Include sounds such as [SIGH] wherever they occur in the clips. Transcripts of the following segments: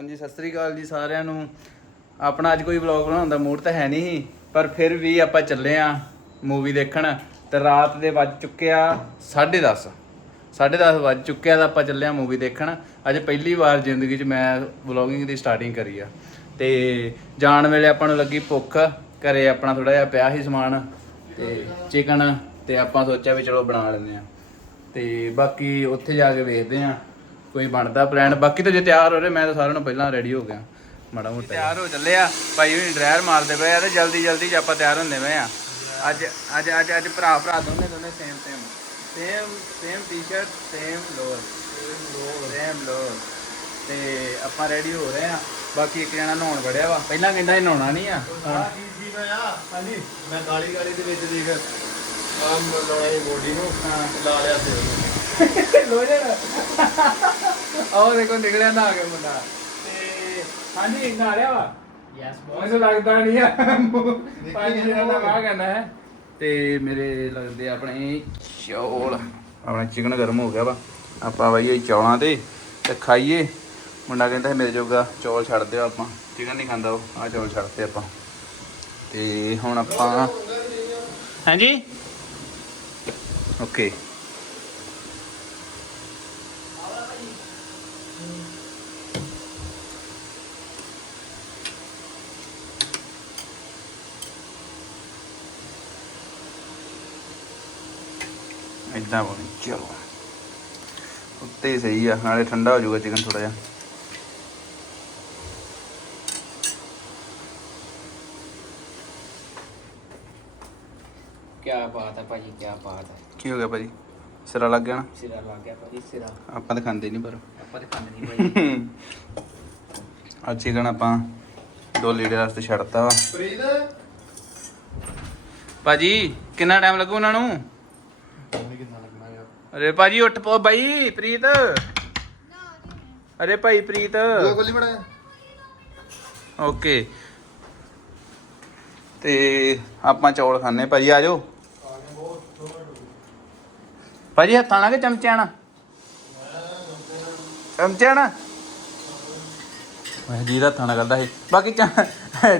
ਹਾਂਜੀ ਸਤਿ ਸ੍ਰੀ ਅਕਾਲ ਜੀ ਸਾਰਿਆਂ ਨੂੰ। ਆਪਣਾ ਅੱਜ ਕੋਈ ਵਲੌਗ ਬਣਾਉਣ ਦਾ ਮੂਡ ਤਾਂ ਹੈ ਨਹੀਂ ਸੀ, ਪਰ ਫਿਰ ਵੀ ਆਪਾਂ ਚੱਲੇ ਆ ਮੂਵੀ ਦੇਖਣ। ਤੇ ਰਾਤ ਦੇ ਵੱਜ ਚੁੱਕਿਆ 10:30 10:30 ਵੱਜ ਚੁੱਕਿਆ ਤਾਂ ਆਪਾਂ ਚੱਲੇ ਆ ਮੂਵੀ ਦੇਖਣ। ਅੱਜ ਪਹਿਲੀ ਵਾਰ ਜ਼ਿੰਦਗੀ 'ਚ ਮੈਂ ਵਲੌਗਿੰਗ ਦੀ ਸਟਾਰਟਿੰਗ ਕਰੀ ਆ। ਤੇ ਜਾਣ ਵੇਲੇ ਆਪਾਂ ਨੂੰ ਲੱਗੀ ਭੁੱਖ ਘਰੇ ਆਪਣਾ ਥੋੜਾ ਜਿਹਾ ਪਿਆ ਸੀ ਸਮਾਨ ਤੇ ਚਿਕਨ ਤੇ ਆਪਾਂ ਸੋਚਿਆ ਵੀ ਚਲੋ ਬਣਾ ਲੈਂਦੇ ਆ। ਤੇ ਬਾਕੀ ਉੱਥੇ ਜਾ ਕੇ ਵੇਖਦੇ ਆ। ਕੋਈ ਬਣਦਾ ਪਲਾਨ ਬਾਕੀ ਤਾਂ ਜੇ ਤਿਆਰ ਹੋ ਰਹੇ ਮੈਂ ਤਾਂ ਸਾਰਿਆਂ ਨੂੰ ਪਹਿਲਾਂ ਰੈਡੀ ਹੋ ਗਿਆ। ਮਾੜਾ ਮੋਟਾ ਤਿਆਰ ਹੋ ਚੱਲੇ ਆ। ਭਾਈ ਹੁਣੀ ਡਰਾਈਵਰ ਮਾਰਦੇ ਪਏ ਆ ਤੇ ਜਲਦੀ ਜਲਦੀ ਚ ਆਪਾਂ ਤਿਆਰ ਹੁੰਦੇ ਪਏ ਆ। ਅੱਜ ਅੱਜ ਅੱਜ ਅੱਜ ਭਰਾ ਭਰਾ ਦੋਨੇ ਦੋਨੇ same same same same t-shirt same lower same lower ਤੇ ਆਪਾਂ ਰੈਡੀ ਹੋ ਰਹੇ ਆ। ਬਾਕੀ ਇੱਕ ਜਣਾ ਨਹਾਉਣ ਵੜਿਆ ਵਾ। ਪਹਿਲਾਂ ਕਹਿੰਦਾ ਇਹ ਨਹਾਉਣਾ ਨਹੀਂ ਆ। ਹੁਣ ਜੀ ਜੀ ਮੈਂ ਆ ਹਾਂਜੀ ਮੈਂ ਗਾਲੀ ਗਾਲੀ ਦੇ ਵਿੱਚ ਦੇਖ। ਆਮ ਲੋਏ ਬੋਡੀ ਨੂੰ। ਹਾਂ। ਲਾ ਲਿਆ ਸੀ ਲੋ ਆਹ ਦੇਖੋ ਨਿਕਲਿਆ ਨਾ ਆ ਗਿਆ ਮੁੰਡਾ। ਤੇ ਹਾਂਜੀ ਨਾ ਰਿਹਾ ਵਾ? ਯੈਸ ਮੈਨੂੰ ਲੱਗਦਾ ਨਹੀਂ ਆ। ਪੰਜ ਦਿਨਾਂ ਦਾ ਵਾਹ ਕਰਨਾ ਹੈ। ਤੇ ਮੇਰੇ ਲੱਗਦੇ ਆਪਣੇ ਚੌਲ। ਆਪਣਾ ਚਿਕਨ ਗਰਮ ਹੋ ਗਿਆ ਵਾ। ਆਪਾਂ ਵਾਈਏ ਚੌਲਾਂ ਤੇ ਤੇ ਖਾਈਏ। ਮੁੰਡਾ ਕਹਿੰਦਾ ਮੇਰੇ ਜੋਗਾ ਚੌਲ ਛੱਡ ਦਿਓ ਆਪਾਂ। ਚਿਕਨ ਨਹੀਂ ਖਾਂਦਾ ਉਹ ਆ ਚੌਲ ਛੱਡਤੇ ਆਪਾਂ। ਤੇ ਹੁਣ ਆਪਾਂ ਹਾਂਜੀ? ਓਕੇ। ਇਦਾਂ ਬਣੀ ਚਲੋ। ਉੱਤੇ ਹੀ ਸਹੀ ਆ ਨਾਲੇ ਠੰਡਾ ਹੋ ਜਾਊਗਾ ਚਿਕਨ ਥੋੜਾ ਜਿਹਾ। ਕੀ ਬਾਤ ਹੈ ਭਾਜੀ ਕੀ ਬਾਤ ਹੈ ਕੀ ਹੋ ਗਿਆ ਭਾਜੀ? ਸਿਰਾ ਲੱਗ ਗਿਆ ਨਾ? ਸਿਰਾ ਲੱਗ ਗਿਆ ਭਾਜੀ ਸਿਰਾ। ਆਪਾਂ ਤਾਂ ਖਾਂਦੇ ਨਹੀਂ ਪਰ। ਆਪਾਂ ਤੇ ਖਾਂਦੇ ਨਹੀਂ ਭਾਜੀ। [LAUGHS] ਅੱਜ ਚਿਕਨ ਆਪਾਂ ਦੋ ਲੀੜੇ ਵਾਸਤੇ ਛੱਡਤਾ ਵਾ। ਪ੍ਰੀਤ? ਭਾਜੀ ਕਿੰਨਾ ਟਾਈਮ ਲੱਗੂ ਉਹਨਾਂ ਨੂੰ ਪਾਣੀ ਕਿੰਨਾ ਲੱਗਣਾ ਯਾਰ ਅਰੇ ਭਾਜੀ ਉੱਠ ਪੋ ਬਾਈ ਪ੍ਰੀਤ। ਅਰੇ ਭਾਈ ਪ੍ਰੀਤ। ਦੋ ਗੋਲੀ ਓਕੇ। ਤੇ ਆਪਾਂ ਚੌਲ ਖਾਣੇ ਭਾਜੀ ਆ ਜਾਓ। ਭਾਜੀ ਹੱਥਾਂ ਨਾਲ ਕਿ ਚਮਚਿਆਂ ਨਾਲ? ਚਮਚਿਆਂ ਨਾਲ? ਮੈਂ ਜੀ ਦਾ ਨਾਲ ਕਰਦਾ ਸੀ। ਬਾਕੀ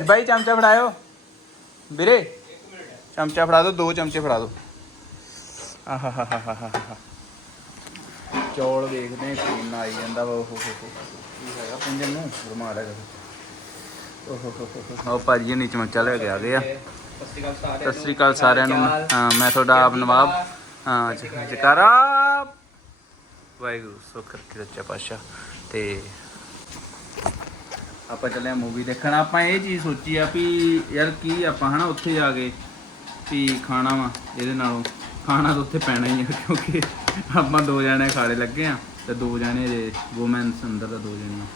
ਬਾਈ ਚਮਚਾ ਫੜਾਇਓ। ਵੀਰੇ ਚਮਚਾ ਫੜਾ ਦਿਓ ਦੋ ਚਮਚੇ ਫੜਾ ਦਿਓ। ਆਹਾਹਾਹਾਹਾਹਾ ਚੌਲ ਦੇਖਦੇ ਹਾਂ ਕਿੰਨਾ ਆਈ ਜਾਂਦਾ ਵਾ ਉਹ ਹੋ ਹੋ। ਕੀ ਹੈਗਾ ਪੁੰਜਨ ਨੂੰ? ਰੁਮਾਲ ਹੈਗਾ। ਓਹ ਹੋ ਹੋ ਹੋ। ਹੋ ਭਾਜੀ ਨੇ ਚਮਚਾ ਲੈ ਕੇ ਆ ਗਏ ਆ। ਸਤਿ ਸ਼੍ਰੀ ਅਕਾਲ ਸਾਰਿਆਂ ਨੂੰ। ਹਾਂ ਮੈਂ ਤੁਹਾਡਾ ਆਪ ਨਵਾਬ। ਹਾਂ ਜਕਾਰਾ। ਵਾਹਿਗੁਰੂ ਸੁੱਖ ਰੱਖੀ ਸੱਚਾ ਪਾਤਸ਼ਾਹ। ਤੇ ਆਪਾਂ ਚੱਲੇ ਮੂਵੀ ਦੇਖਣ। ਆਪਾਂ ਇਹ ਚੀਜ਼ ਸੋਚੀ ਆ ਵੀ ਯਾਰ ਕੀ ਆਪਾਂ ਹਨਾ ਉੱਥੇ ਜਾ ਕੇ ਵੀ ਖਾਣਾ ਵਾ ਇਹਦੇ ਨਾਲੋਂ। ਖਾਣਾ ਤਾਂ ਉੱਥੇ ਪੈਣਾ ਹੀ ਆ, ਕਿਉਂਕਿ ਆਪਾਂ ਦੋ ਜਣੇ ਖਾੜੇ ਲੱਗੇ ਆ ਤੇ ਦੋ ਜਣੇ ਜੇ ਵੂਮਨਸ ਅੰਦਰ ਦਾ ਦੋ ਜਣੇ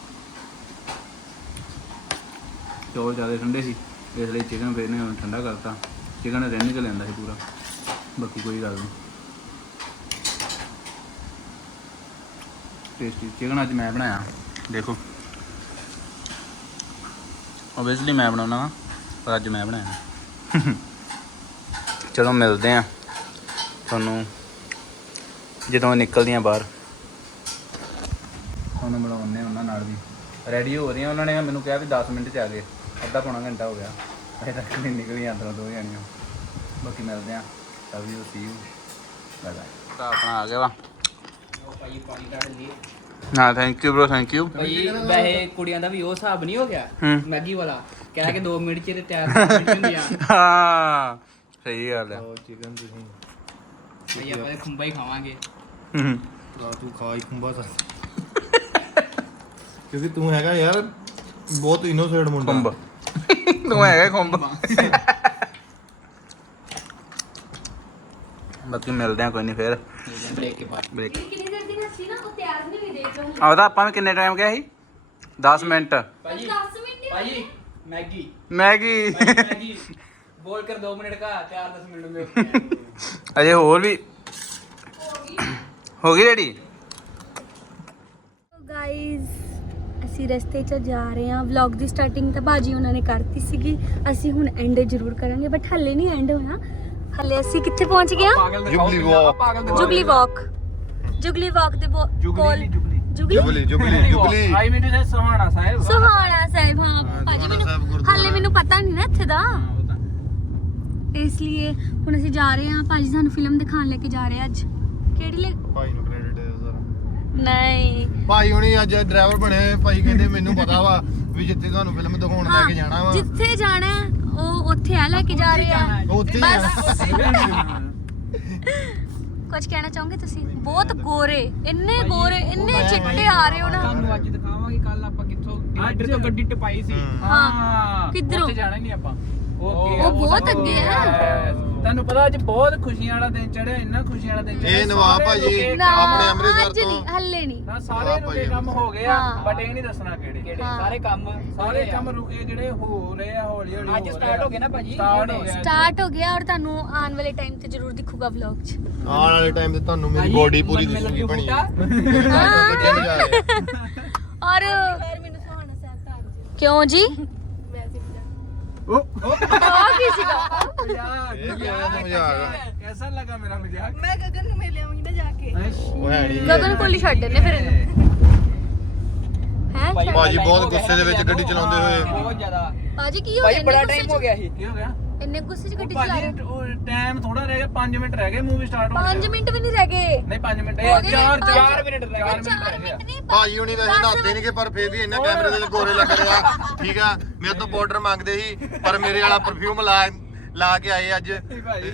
ਚੌਲ ਜ਼ਿਆਦਾ ਠੰਡੇ ਸੀ, ਇਸ ਲਈ ਚਿਕਨ ਫੇਰ ਨੇ ਹੁਣ ਠੰਡਾ ਕਰਤਾ। ਚਿਕਨ ਰਹਿਣ ਕੇ ਲੈਂਦਾ ਸੀ ਪੂਰਾ, ਬਾਕੀ ਕੋਈ ਗੱਲ ਨਹੀਂ। ਟੇਸਟੀ ਚਿਕਨ ਅੱਜ ਮੈਂ ਬਣਾਇਆ, ਦੇਖੋ। ਓਬਵੀਅਸਲੀ ਮੈਂ ਬਣਾਉਣਾ ਵਾ, ਪਰ ਅੱਜ ਮੈਂ ਬਣਾਇਆ। [LAUGHS] ਚਲੋ ਮਿਲਦੇ ਆ। ਤੁਹਾਨੂੰ ਜਦੋਂ ਨਿਕਲਦੀਆਂ ਬਾਹਰ। ਤੁਹਾਨੂੰ ਮਿਲਾਉਂਦੇ ਉਹਨਾਂ ਨਾਲ ਵੀ। ਰੈਡੀ ਹੋ ਰਹੀਆਂ ਉਹਨਾਂ ਨੇ ਮੈਨੂੰ ਕਿਹਾ ਵੀ 10 ਮਿੰਟ ਚ ਆ ਗਏ। ਅੱਧਾ ਪੌਣਾ ਘੰਟਾ ਹੋ ਗਿਆ। ਅਜੇ ਤੱਕ ਨਹੀਂ ਨਿਕਲੀਆਂ ਅੰਦਰੋਂ ਦੋ ਜਾਣੀਆਂ। ਬਾਕੀ ਮਿਲਦੇ ਆ love you see you bye bye ਤਾਂ ਆਪਣਾ ਆ ਗਿਆ ਵਾ। ਪਾਣੀ ਲਈ ਹਾਂ thank you bro thank you ਭਾਜੀ ਵੈਸੇ ਕੁੜੀਆਂ ਦਾ ਵੀ ਉਹ ਹਿਸਾਬ ਨਹੀਂ ਹੋ ਗਿਆ। ਹੂੰ। ਮੈਗੀ ਵਾਲਾ। ਕਹਿ ਕੇ 2 ਮਿੰਟ ਚ ਤੇ ਤਿਆਰ ਕਰ ਦਿੰਦੀਆਂ ਹਾਂ ਸਹੀ ਗੱਲ ਹੈ ਉਹ ਚਿਕਨ ਤੁਸੀਂ। ਭਾਜੀ ਆਪਾਂ ਤੇ ਖੁੰਬਾ ਹੀ ਖਾਵਾਂਗੇ ਹੂੰ ਲਾ ਤੂੰ ਖਾ ਹੀ ਖੁੰਬਾ ਸਾ ਕਿਉਂਕਿ ਤੂੰ ਹੈਗਾ ਯਾਰ ਬਹੁਤ ਇਨੋਸੈਂਟ ਮੁੰਡਾ ਖੁੰਬ ਤੂੰ ਹੈਗਾ ਖੁੰਬ ਬਾਕੀ ਮਿਲਦੇ ਆ ਕੋਈ ਨਹੀਂ ਫੇਰ ਬ੍ਰੇਕ ਕੇ ਬਾਅਦ ਬ੍ਰੇਕ ਕਿੰਨੀ ਦੇਰ ਦੀ ਹੱਸੀ ਨਾ ਉਹ ਤਿਆਰ ਨਹੀਂ ਹੋਈ ਦੇਖ ਲਓ ਆਹਦਾ ਆਪਾਂ ਵੀ ਕਿੰਨੇ ਟਾਈਮ ਗਿਆ ਸੀ 10 ਮਿੰਟ ਭਾਜੀ 10 ਮਿੰਟ ਹੀ ਭਾਜੀ ਮੈਗੀ ਮੈਗੀ ਭਾਜੀ, ਮੈਗੀ ਬੋਲ ਕਰ 2 ਮਿੰਟ ਕਾ ਤਿਆਰ 10 ਮਿੰਟ ਮੇ ਅਜੇ ਹੋਰ ਵੀ। ਹੋ ਗਈ ਰੈਡੀ ਗਾਇਸ ਅਸੀਂ ਰਸਤੇ 'ਚ ਜਾ ਰਹੇ ਹਾਂ। ਵਲੌਗ ਦੀ ਸਟਾਰਟਿੰਗ ਤਾਂ ਬਾਜੀ ਉਹਨਾਂ ਨੇ ਕਰਤੀ ਸੀਗੀ। ਅਸੀਂ ਹੁਣ ਐਂਡ ਜ਼ਰੂਰ ਕਰਾਂਗੇ ਬਟ ਹੱਲੇ ਨਹੀਂ ਐਂਡ ਹੋਣਾ। ਹੱਲੇ ਅਸੀਂ ਕਿੱਥੇ ਪਹੁੰਚ ਗਏ ਹਾਂ? ਜੁਬਲੀ ਵਾਕ ਜੁਗਲੀ ਵਾਕ ਜੁਗਲੀ ਵਾਕ ਦੇ ਕੋਲ ਜੁਗਲੀ। ਜੁਬਲੀ ਜੁਬਲੀ ਜੁਬਲੀ ਆਈ ਮੈਨੂੰ ਸੇ ਸਾਹਿਬ। ਸੁਹਾਣਾ ਸਾਹਿਬ ਹਾਂ। ਭਾਜੀ ਮੈਨੂੰ ਪਤਾ ਨਹੀਂ ਨਾ ਇੱਥੇ ਦਾ। ਇਸ ਲਈ ਹੁਣ ਅਸੀਂ ਜਾ ਰਹੇ ਹਾਂ। ਭਾਜੀ ਸਾਨੂੰ ਫਿਲਮ ਦਿਖਾਉਣ ਲੈ ਕੇ ਜਾ ਰਹੇ ਆ ਅੱਜ। ਕਿਹੜੀ ਲੈ ਭਾਈ ਨੂੰ ਕ੍ਰੈਡਿਟ ਹੈ ਸਾਰਾ ਨਹੀਂ। ਭਾਈ ਹੁਣੀ ਅੱਜ ਡਰਾਈਵਰ ਬਣੇ। ਭਾਈ ਕਹਿੰਦੇ ਮੈਨੂੰ ਪਤਾ ਵਾ ਵੀ ਜਿੱਥੇ ਤੁਹਾਨੂੰ ਫਿਲਮ ਦਿਖਾਉਣ ਲੈ ਕੇ ਜਾਣਾ ਵਾ। ਜਿੱਥੇ ਜਾਣਾ ਹੈ, ਉਹ ਉੱਥੇ ਆ ਲੈ ਕੇ ਜਾ ਰਹੇ ਆ। ਉੱਥੇ ਹੀ ਬਸ। [LAUGHS] ਕੁਝ ਕਹਿਣਾ ਚਾਹੋਗੇ ਤੁਸੀਂ? ਬਹੁਤ ਗੋਰੇ ਇੰਨੇ ਗੋਰੇ ਇੰਨੇ ਚਿੱਟੇ ਆ ਰਹੇ ਹੋ ਨਾ। ਤੁਹਾਨੂੰ ਅੱਜ ਦਿਖਾਵਾਂਗੇ ਕੱਲ ਆਪਾਂ ਕਿੱਥੋਂ ਇੱਧਰ ਤੋਂ ਗੱਡੀ ਟਪਾਈ ਸੀ। ਹਾਂ। ਕਿੱਧਰੋਂ? ਉੱਥੇ ਜਾਣਾ ਹੀ ਨਹੀਂ ਆਪਾਂ। ਉਹ ਬਹੁਤ ਅੱਗੇ ਹੈ। ਤੁਹਾਨੂੰ ਪਤਾ ਅੱਜ ਬਹੁਤ ਖੁਸ਼ੀਆਂ ਵਾਲਾ ਦਿਨ ਚੜਿਆ ਇੰਨਾ ਖੁਸ਼ੀਆਂ ਵਾਲਾ ਦਿਨ ਚੜਿਆ। ਇਹ ਨਵਾਬ ਸਾਰੇ ਭਾਜੀ। ਰੁਕੇ ਨਾ ਆਪਣੇ ਅੰਮ੍ਰਿਤਸਰ ਅੱਜ ਤੋਂ- ਨਹੀਂ ਹੱਲੇ ਨਹੀਂ। ਨਾ ਸਾਰੇ ਨਵਾਬ ਰੁਕੇ ਭਾਜੀ ਕੰਮ ਹੋ ਗਏ ਆ ਹਾਂ। ਬਟ ਇਹ ਨਹੀਂ ਦੱਸਣਾ ਕਿਹੜੇ। ਹਾਂ। ਸਾਰੇ ਕੰਮ ਸਾਰੇ ਕੰਮ ਰੁਕੇ ਜਿਹੜੇ ਹੋ ਰਹੇ ਆ ਹੌਲੀ ਹੌਲੀ ਅੱਜ start ਹੋ ਗਏ ਨਾ ਭਾਜੀ। ਸਟਾਰਟ ਹੋ ਗਿਆ। ਸਟਾਰਟ ਹੋ ਗਿਆ ਔਰ ਤੁਹਾਨੂੰ ਆਉਣ ਵਾਲੇ ਟਾਈਮ ਤੇ ਜ਼ਰੂਰ ਦਿਖੂਗਾ ਵਲੌਗ 'ਚ। ਆਉਣ ਵਾਲੇ ਟਾਈਮ ਤੇ ਤੁਹਾਨੂੰ ਮੇਰੀ ਭਾਜੀ, ਬੋਡੀ ਪੂਰੀ ਮਨ ਦਿਸੂਗੀ ਲੱਗੀ ਬਣੀ। ਬੂਟਾ। ਬੱਚੇ ਨਹੀਂ ਜਾ ਰਹੇ ਔਰ ਕਿਉਂ ਜੀ? ਉਹ ਉਹ ਕੀ ਸੀਗਾ? ਇਹ ਕੀ ਹੋਇਆ ਸਮਝ ਆ? ਗਿਆ ਕੈਸਾ ਲੱਗਾ ਮੇਰਾ ਮਜ਼ਾਕ? ਮੈਂ ਗਗਨ ਨੂੰ ਮਿਲ ਆਉਂਗੀ ਨਾ ਜਾ ਕੇ। ਉਹ ਹੈ ਨਹੀਂ ਗਗਨ ਕੋਲ ਹੀ ਛੱਡ ਦਿੰਨੇ ਫਿਰ ਇਹਨੂੰ। ਹੈ? ਭਾਜੀ ਬਹੁਤ ਗੁੱਸੇ ਦੇ ਵਿੱਚ ਗੱਡੀ ਚਲਾਉਂਦੇ ਹੋਏ। ਬਹੁਤ ਜ਼ਿਆਦਾ। ਬਾਜੀ ਕੀ ਹੋ ਭਾਈ ਗਿਆ? ਬੜਾ ਇੰਨੇ ਟਾਈਮ ਗੁੱਸੇ ਹੋ ਗਿਆ ਸੀ। ਕੀ ਹੋ ਗਿਆ? 'ਚ? ਇੰਨੇ ਗੁੱਸੇ 'ਚ ਗੱਡੀ ਚਲਾ ਰਹੇ ਭਾਜੀ ਟਾਈਮ ਥੋੜਾ ਰਹਿ ਗਿਆ 5 ਮਿੰਟ ਰਹਿ ਗਏ ਮੂਵੀ ਸਟਾਰਟ ਹੋਣ 5 ਮਿੰਟ ਵੀ ਨਹੀਂ ਰਹਿ ਗਏ। ਨਹੀਂ 5 ਮਿੰਟ ਹੋ ਗਏ 4 ਪੰਜ- 4 ਮਿੰਟ ਰਹਿ ਗਏ 4 ਚਾਰ ਮਿੰਟ ਰਹਿ ਮਿੰਟ ਗਏ। ਨਹੀਂ ਭਾਜੀ ਹੁਣੀ ਵੈਸੇ ਨਹਾਤੇ ਨਹੀਂਗੇ ਪਰ ਫੇਰ ਵੀ ਇਹਨਾਂ ਕੈਮਰੇ ਦੇ ਗੋਰੇ ਲੱਗ ਰਹੇ ਆ। ਠੀਕ ਆ? ਮੇਰੇ ਤੋਂ ਪਾਊਡਰ ਮੰਗਦੇ ਸੀ ਪਰ ਮੇਰੇ ਵਾਲਾ ਪਰਫਿਊਮ ਲਾ ਲਾ ਕੇ ਆਏ ਅੱਜ। ਭਾਈ